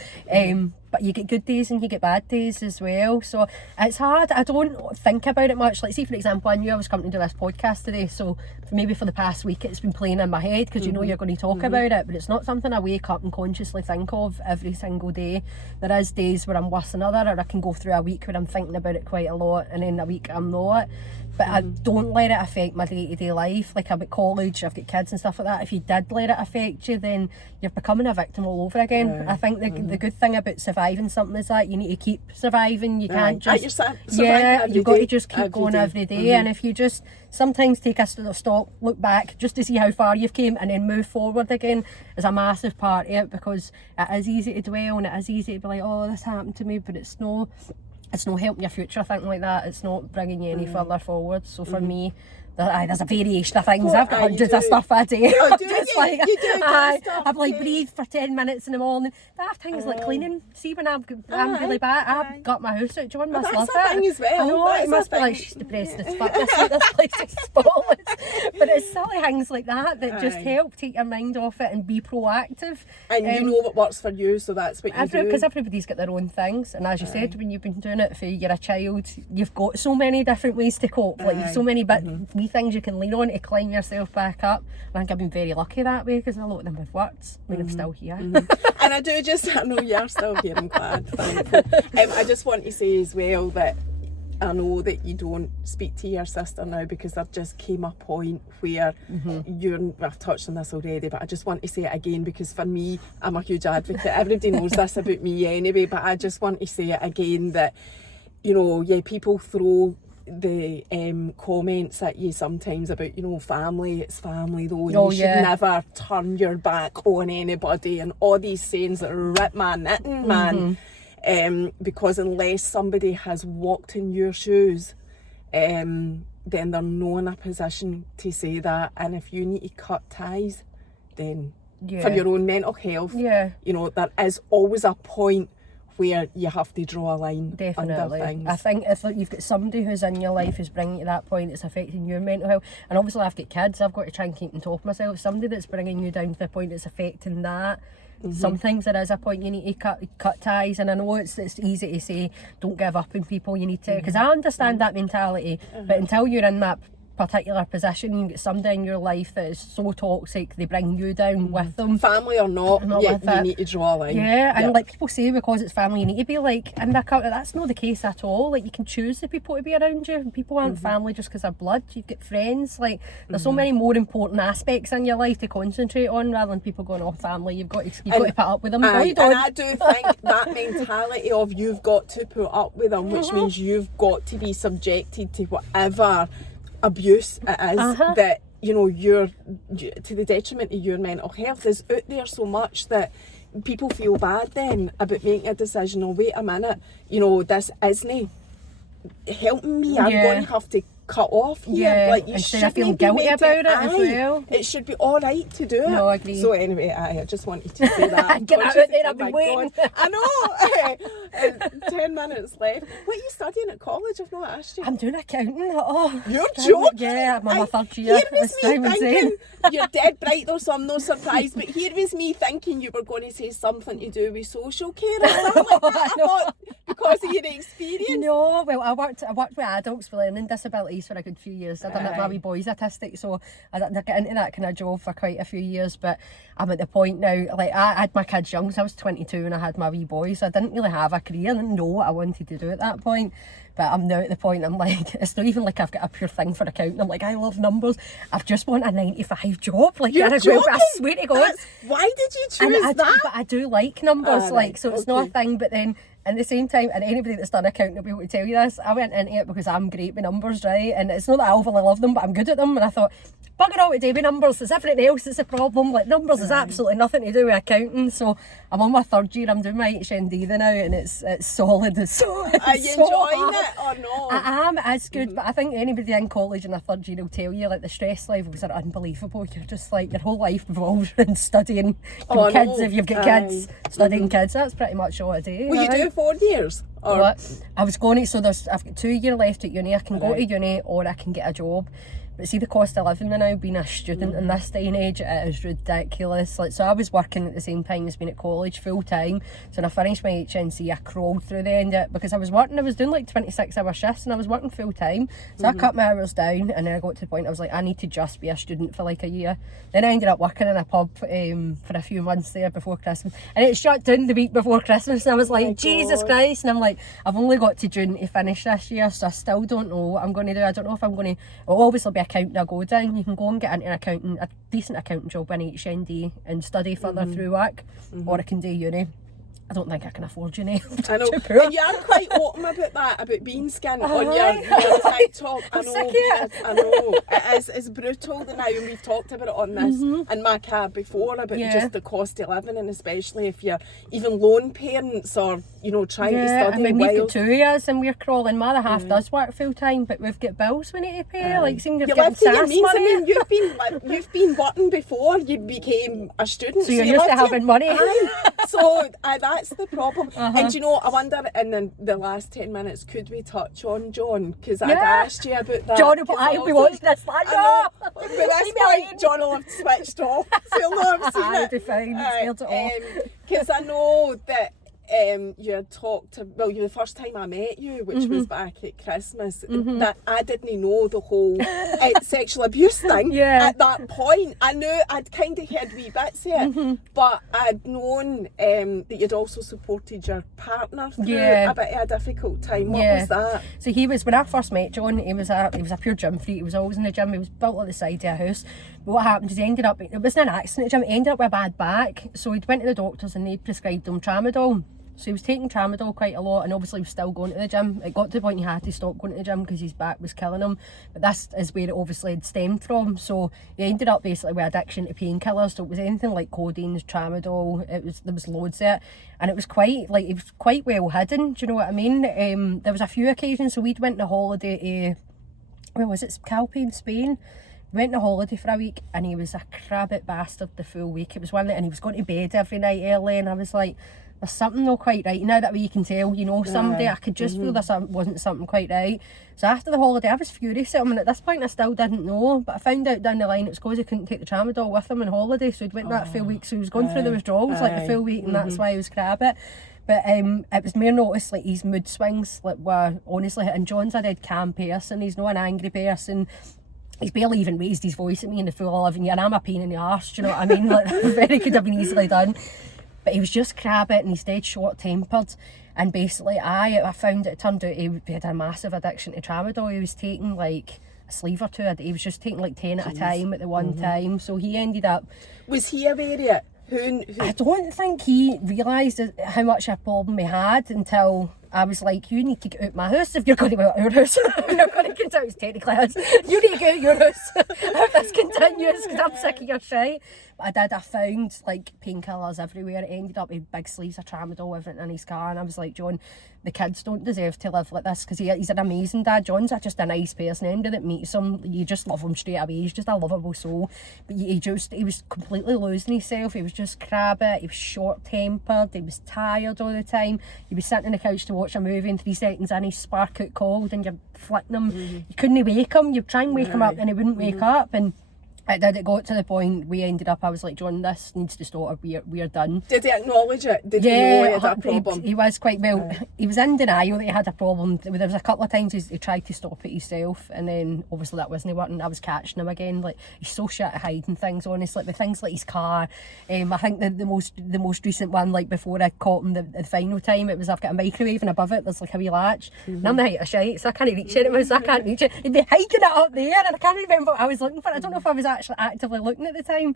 But you get good days and you get bad days as well. So it's hard. I don't think about it much. Like, see, for example, I knew I was coming to do this podcast today. So maybe for the past week, it's been playing in my head because you know you're going to talk about it. But it's not something I wake up and consciously think of every single day. There is days where I'm worse than other, or I can go through a week where I'm thinking about it quite a lot, and then a week I'm not. But I don't let it affect my day-to-day life. Like, I'm at college, I've got kids and stuff like that. If you did let it affect you, then you're becoming a victim all over again. I think the good thing about surviving something is that you need to keep surviving. You can't just... you've got to just keep going every day. And if you just sometimes take a stop, look back, just to see how far you've came, and then move forward again, is a massive part of it, because it is easy to dwell and it is easy to be like, oh, this happened to me, but it's not helping your future, I think, like that. It's not bringing you any further forward. So for me, there's a variation of things. I've got hundreds of stuff a day. I've like breathed for 10 minutes in the morning. I have things like cleaning. See, when I'm really bad, I've got my house out. John must love it. Thing as well. I know, it must be like, she's depressed as fuck. This place is spotless. But it's silly things like that just help take your mind off it and be proactive. And you know what works for you, so that's what you do. Because everybody's got their own things. And as you said, when you've been doing it for you're a child, you've got so many different ways to cope. Like, you've so many things you can lean on to climb yourself back up. And I think I've been very lucky that way, because a lot of them have worked. I mean, I'm still here. And I know you're still here, I'm glad, thankful. I just want to say as well that I know that you don't speak to your sister now, because there just came a point where I've touched on this already, but I just want to say it again, because for me, I'm a huge advocate. Everybody knows this about me anyway, but I just want to say it again that, you know, people throw the comments at you sometimes about, you know, family, it's family though, you should never turn your back on anybody, and all these sayings that rip my knitting, man. Because unless somebody has walked in your shoes, then they're not in a position to say that. And if you need to cut ties, then for your own mental health, you know, there is always a point where you have to draw a line under things. I think if you've got somebody who's in your life who's bringing you to that point, it's affecting your mental health. And obviously I've got kids, I've got to try and keep on top of myself. Somebody that's bringing you down to the point that's affecting that, sometimes there is a point you need to cut ties. And I know it's easy to say don't give up on people, you need to, because I understand that mentality, but until you're in that particular position, you get somebody in your life that is so toxic, they bring you down with them. Family or not you need to draw a line. And like people say, because it's family, you need to be like in their company. That's not the case at all. Like, you can choose the people to be around you. People aren't family just because they're blood. You've got friends. Like, there's so many more important aspects in your life to concentrate on, rather than people going, oh, family, you've got to put up with them. No, you don't. And I do think that mentality of you've got to put up with them, which means you've got to be subjected to whatever abuse it is, that, you know, you're to the detriment of your mental health, is out there so much that people feel bad then about making a decision. Oh, wait a minute, you know, this isn't helping me. I'm going to have to cut off here. Like, you instead of feeling guilty about it as well. It should be all right to do it. No, I agree. So anyway, I just wanted to say that. Get out there, I've been waiting. I know. 10 minutes left. What are you studying at college? I've not asked you. I'm doing accounting. Oh, you're joking? Yeah, I'm on my third year. Here was me thinking, you're dead bright though, so I'm no surprised, but here was me thinking you were going to say something to do with social care or something like that. I thought, because of your experience? No, well, I worked with adults with learning disabilities for a good few years. I done it with my wee boys autistic, so I didn't get into that kind of job for quite a few years. But I'm at the point now, like I had my kids young, so I was 22 and I had my wee boys. So I didn't really have a career. I didn't know what I wanted to do at that point. But I'm now at the point, I'm like, it's not even like I've got a pure thing for accounting. I'm like, I love numbers. I've just want a 9-to-5 job. Like, I swear to God. Why did you choose that? But I do like numbers, so it's not a thing. But then at the same time, and anybody that's done accounting will be able to tell you this, I went into it because I'm great with numbers, right? And it's not that I overly love them, but I'm good at them. And I thought, bugger all to do with numbers. It's everything else that's a problem. Like, numbers is absolutely nothing to do with accounting. So I'm on my 3rd year. I'm doing my HND now, and it's solid. Are you enjoying it or no? I am. It's good, but I think anybody in college in their 3rd year will tell you, like, the stress levels are unbelievable. You're just like, your whole life revolves around studying kids. If you've got kids, studying kids. That's pretty much all I do. Will you do 4 years? Or? What? I was going to, so I've got 2 years left at uni. I can go to uni or I can get a job. But see, the cost of living now, being a student in this day and age, it is ridiculous. Like, so I was working at the same time as being at college full time. So when I finished my HNC, I crawled through the end of it because I was doing like 26-hour shifts and I was working full time. So I cut my hours down, and then I got to the point I was like, I need to just be a student for like a year. Then I ended up working in a pub for a few months there before Christmas, and it shut down the week before Christmas, and I was like, Jesus Christ. And I'm like, I've only got to June to finish this year, so I still don't know what I'm going to do. I don't know if I'm going to, it'll obviously be accounting I go down. You can go and get into a decent accounting job in HND and study further through work, or I can do uni. I don't think I can afford uni. I know. And you are quite open about that, about being skint on your TikTok. I know. It's brutal now, and we've talked about it on this in my cab before about just the cost of living, and especially if you're even lone parents or, trying to study. I mean, we've got 2 years and we're crawling. My other half does work full time, but we've got bills we need to pay. Like, seem you're getting SAS money. I mean, you've been working before you became a student. So you're used to having money. So that's the problem. And I wonder, in the last 10 minutes, could we touch on John? Because I'd asked you about that. John, I'll be watching this. By this point, John will have switched off. So he'll not have seen it. I'll be fine. Because I know that you had talked to, the first time I met you, which was back at Christmas, that I didn't know the whole sexual abuse thing at that point. I knew I'd kind of heard wee bits of it, but I'd known that you'd also supported your partner through a bit of a difficult time. What was that? So he was, when I first met John, he was a pure gym freak. He was always in the gym. He was built at the side of a house. But what happened is it wasn't an accident at the gym, he ended up with a bad back. So he went to the doctors and they prescribed him tramadol. So he was taking tramadol quite a lot, and obviously he was still going to the gym. It got to the point he had to stop going to the gym because his back was killing him. But this is where it obviously had stemmed from. So he ended up basically with addiction to painkillers. So it was anything like codeine, tramadol. There was loads of it, and it was quite well hidden. Do you know what I mean? There was a few occasions. So we'd went on a holiday to, where was it? Calpe in Spain. We went on a holiday for a week, and he was a crabbit bastard the full week. It was one night, and he was going to bed every night early, and I was like, there's something not quite right. Now that way you can tell, somebody, I could just feel there wasn't something quite right. So after the holiday, I was furious at him, and at this point I still didn't know, but I found out down the line it was because he couldn't take the tramadol with him on holiday, so he'd went that full week, so he was going through the withdrawals like the full week, and that's why he was crabbit. But it was more noticed, like, his mood swings were honestly, and John's a dead calm person, he's not an angry person. He's barely even raised his voice at me in the full 11 year, and I'm a pain in the arse, do you know what I mean? Like, very could have been easily done. But he was just crabbit, and he's dead short-tempered. And basically, I found it turned out he had a massive addiction to tramadol. He was taking like a sleeve or two a day. He was just taking like 10 at a time at the one time. So he ended up... Was he aware of it? I don't think he realised how much a problem he had until I was like, you need to get out my house if you're going to go out our house. You're going to continue, it's technically his. You need to get out your house if this continues, because I'm sick of your shit. But I found like painkillers everywhere. It ended up with big sleeves of tramadol, everything in his car, and I was like, John, the kids don't deserve to live like this, because he's an amazing dad. John's just a nice person. Anybody that meets him, you just love him straight away. He's just a lovable soul. But he was completely losing himself. He was just crabbit. He was short-tempered. He was tired all the time. He was sitting on the couch to watch a movie, and 3 seconds in, he's spark out cold, and you're flicking him. You couldn't wake him. You'd try and wake him up, and he wouldn't wake up. And It got to the point we ended up, I was like, John, this needs to stop, we're done. Did he acknowledge it? Did he know he had a problem? He was quite, well, he was in denial that he had a problem. There was a couple of times he tried to stop it himself, and then obviously that wasn't working. I was catching him again. Like, he's so shit at hiding things, honestly. The things like his car. I think the most recent one, like before I caught him the final time, it was, I've got a microwave and above it there's like a wee latch. And I'm the height of shite, so I can't reach it. So I can't reach it. He'd be hiding it up there, and I can't remember what I was looking for. I don't know if I was actually actively looking at the time,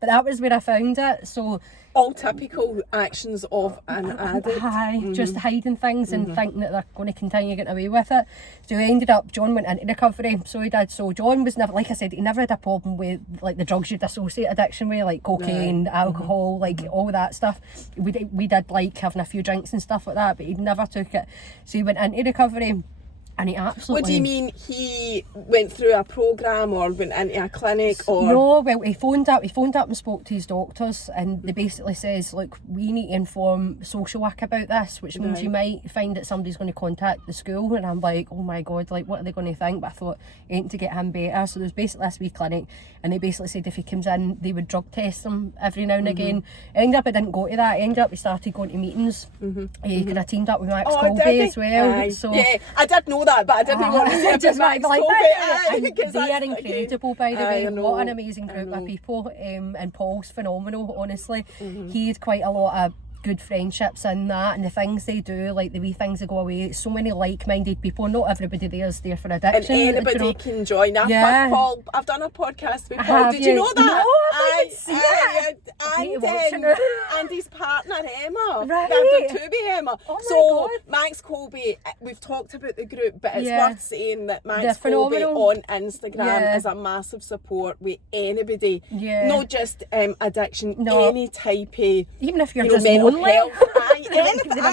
but that was where I found it. So all typical actions of an addict. Just hiding things and thinking that they're going to continue getting away with it. So he ended up, John went into recovery, so he did. So John was never, like I said, he never had a problem with like the drugs you'd associate addiction with, like cocaine, alcohol, like all that stuff. We did like having a few drinks and stuff like that, but he never took it. So he went into recovery. And he absolutely... What do you mean, he went through a programme or went into a clinic or... No, well, he phoned up and spoke to his doctors, and they basically says, look, we need to inform social work about this, which means you might find that somebody's going to contact the school. And I'm like, oh my God, like, what are they going to think? But I thought, ain't to get him better. So there's basically this wee clinic, and they basically said if he comes in, they would drug test him every now and again. Ended up, I didn't go to that. Ended up, we started going to meetings. He kind of teamed up with Max Colby as well. So, yeah, I did know that, but I didn't want to say it was Max Colby. They are incredible, by the way. What an amazing group of people. And Paul's phenomenal, honestly. He had quite a lot of good friendships in that, and the things they do, like the wee things that go away, so many like-minded people. Not everybody there's there for addiction, and anybody can join. I've done a podcast with Paul. Did you know that? No, I didn't see it. And his partner Emma, right? To be Emma. Oh so Max Colby, we've talked about the group, but it's worth saying that Max Colby on Instagram is a massive support with anybody, not just addiction, any type of, even if you're just mental health.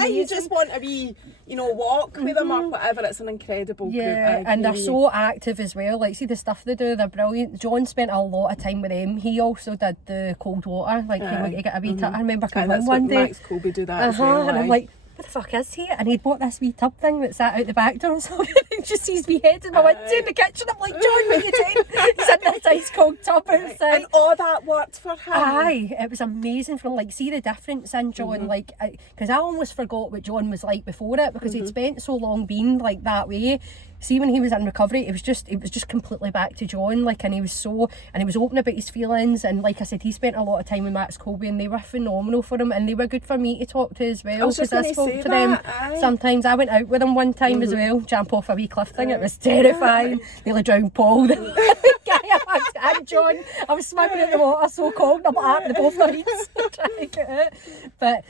You just want to be, walk with them or whatever. It's an incredible group. And they're so active as well. Like, see the stuff they do, they're brilliant. John spent a lot of time with them. He also did the cold water. Like, he got a wee tub. I remember coming in one day. Max Colby do that as well. And I'm like, what the fuck is he? And he'd bought this wee tub thing that sat out the back door, so he just sees me head in my window in the kitchen. I'm like, John, what are you doing? He's in this ice cold tub outside. And all that worked for him. It was amazing for him. Like, see the difference in John, like, because I almost forgot what John was like before it, because he'd spent so long being like that way. See, when he was in recovery, it was just completely back to John, like, and he was open about his feelings, and like I said, he spent a lot of time with Max Colby, and they were phenomenal for him, and they were good for me to talk to as well, because I spoke to them sometimes. I went out with them one time as well, jump off a wee cliff thing. It was terrifying. Nearly drowned Paul, and John. I was swimming in the water so cold, I'm like, the both of us trying to get it, but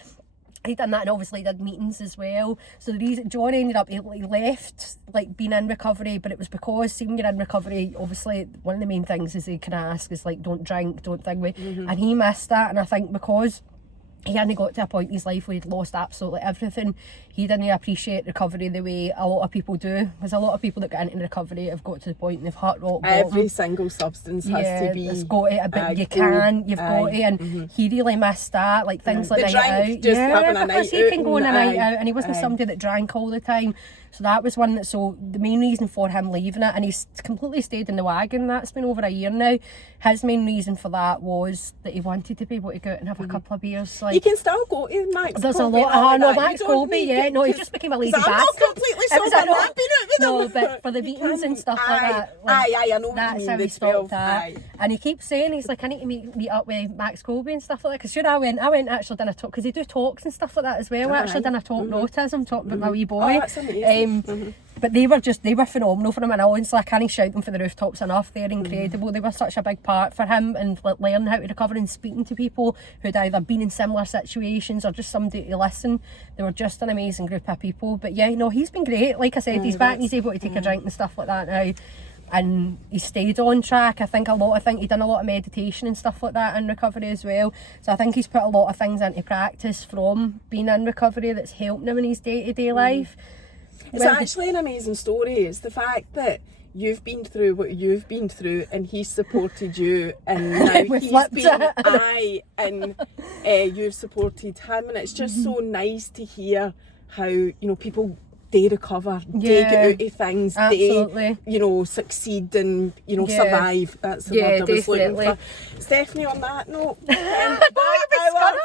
he done that, and obviously did meetings as well. So the reason John ended up, he left like being in recovery, but it was because, see, when you're in recovery, obviously one of the main things is they can ask is like, don't drink, don't think with, and he missed that. And I think because he hadn't got to a point in his life where he'd lost absolutely everything, he didn't appreciate recovery the way a lot of people do. There's a lot of people that get into recovery have got to the point and they've hit rock bottom. Every single substance has to be. It's got it, but you've got it, and he really missed that, like things like the night out. Just having a night because he can go on a night out, and he wasn't somebody that drank all the time. So that was one that, so the main reason for him leaving it, and he's completely stayed in the wagon, that's been over a year now. His main reason for that was that he wanted to be able to go out and have a couple of beers. Like, you can still go to Max There's Colby. a lot. Max Colby, no, he just became a lazy bastard. I'm not completely sober, I've been out with him. No, but for the meetings and stuff like that. I know what that's you mean. How he stopped that. And he keeps saying, he's like, I need to meet up with Max Colby and stuff like that. Because sure, I went actually done a talk, because they do talks and stuff like that as well. I actually done a talk on autism, talking about my wee boy. Oh, that's amazing. But they were phenomenal for him, and honestly I can't shout them for the rooftops enough. They're incredible. They were such a big part for him, and learning how to recover and speaking to people who'd either been in similar situations or just somebody to listen. They were just an amazing group of people. But yeah, no, he's been great. Like I said, he's back and he's able to take a drink and stuff like that now. And he stayed on track. I think he done a lot of meditation and stuff like that in recovery as well. So I think he's put a lot of things into practice from being in recovery that's helping him in his day-to-day life. It's actually an amazing story. It's the fact that you've been through what you've been through, and he's supported you, and now you've supported him, and it's just so nice to hear how people they recover, they get out of things, absolutely. they, you know, succeed and, you know, Yeah. survive. That's the word I was looking definitely. for. Stephanie, on that note, That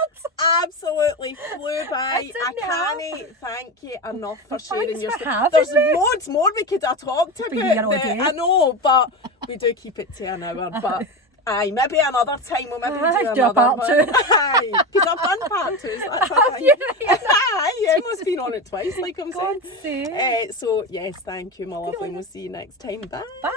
absolutely flew by. It I didn't can't thank you enough for sharing Thanks your for story. having There's me. loads more we could have talked about. here all day. I know, but we do keep it to an hour. But aye, maybe another time we'll maybe do do a another part one. two. Aye, because I've done part twos. That's a Have thing. you? Aye, yeah, must been on it twice, like I'm saying. God's sake. So yes, thank you, my lovely. We'll see you next time. Bye. Bye.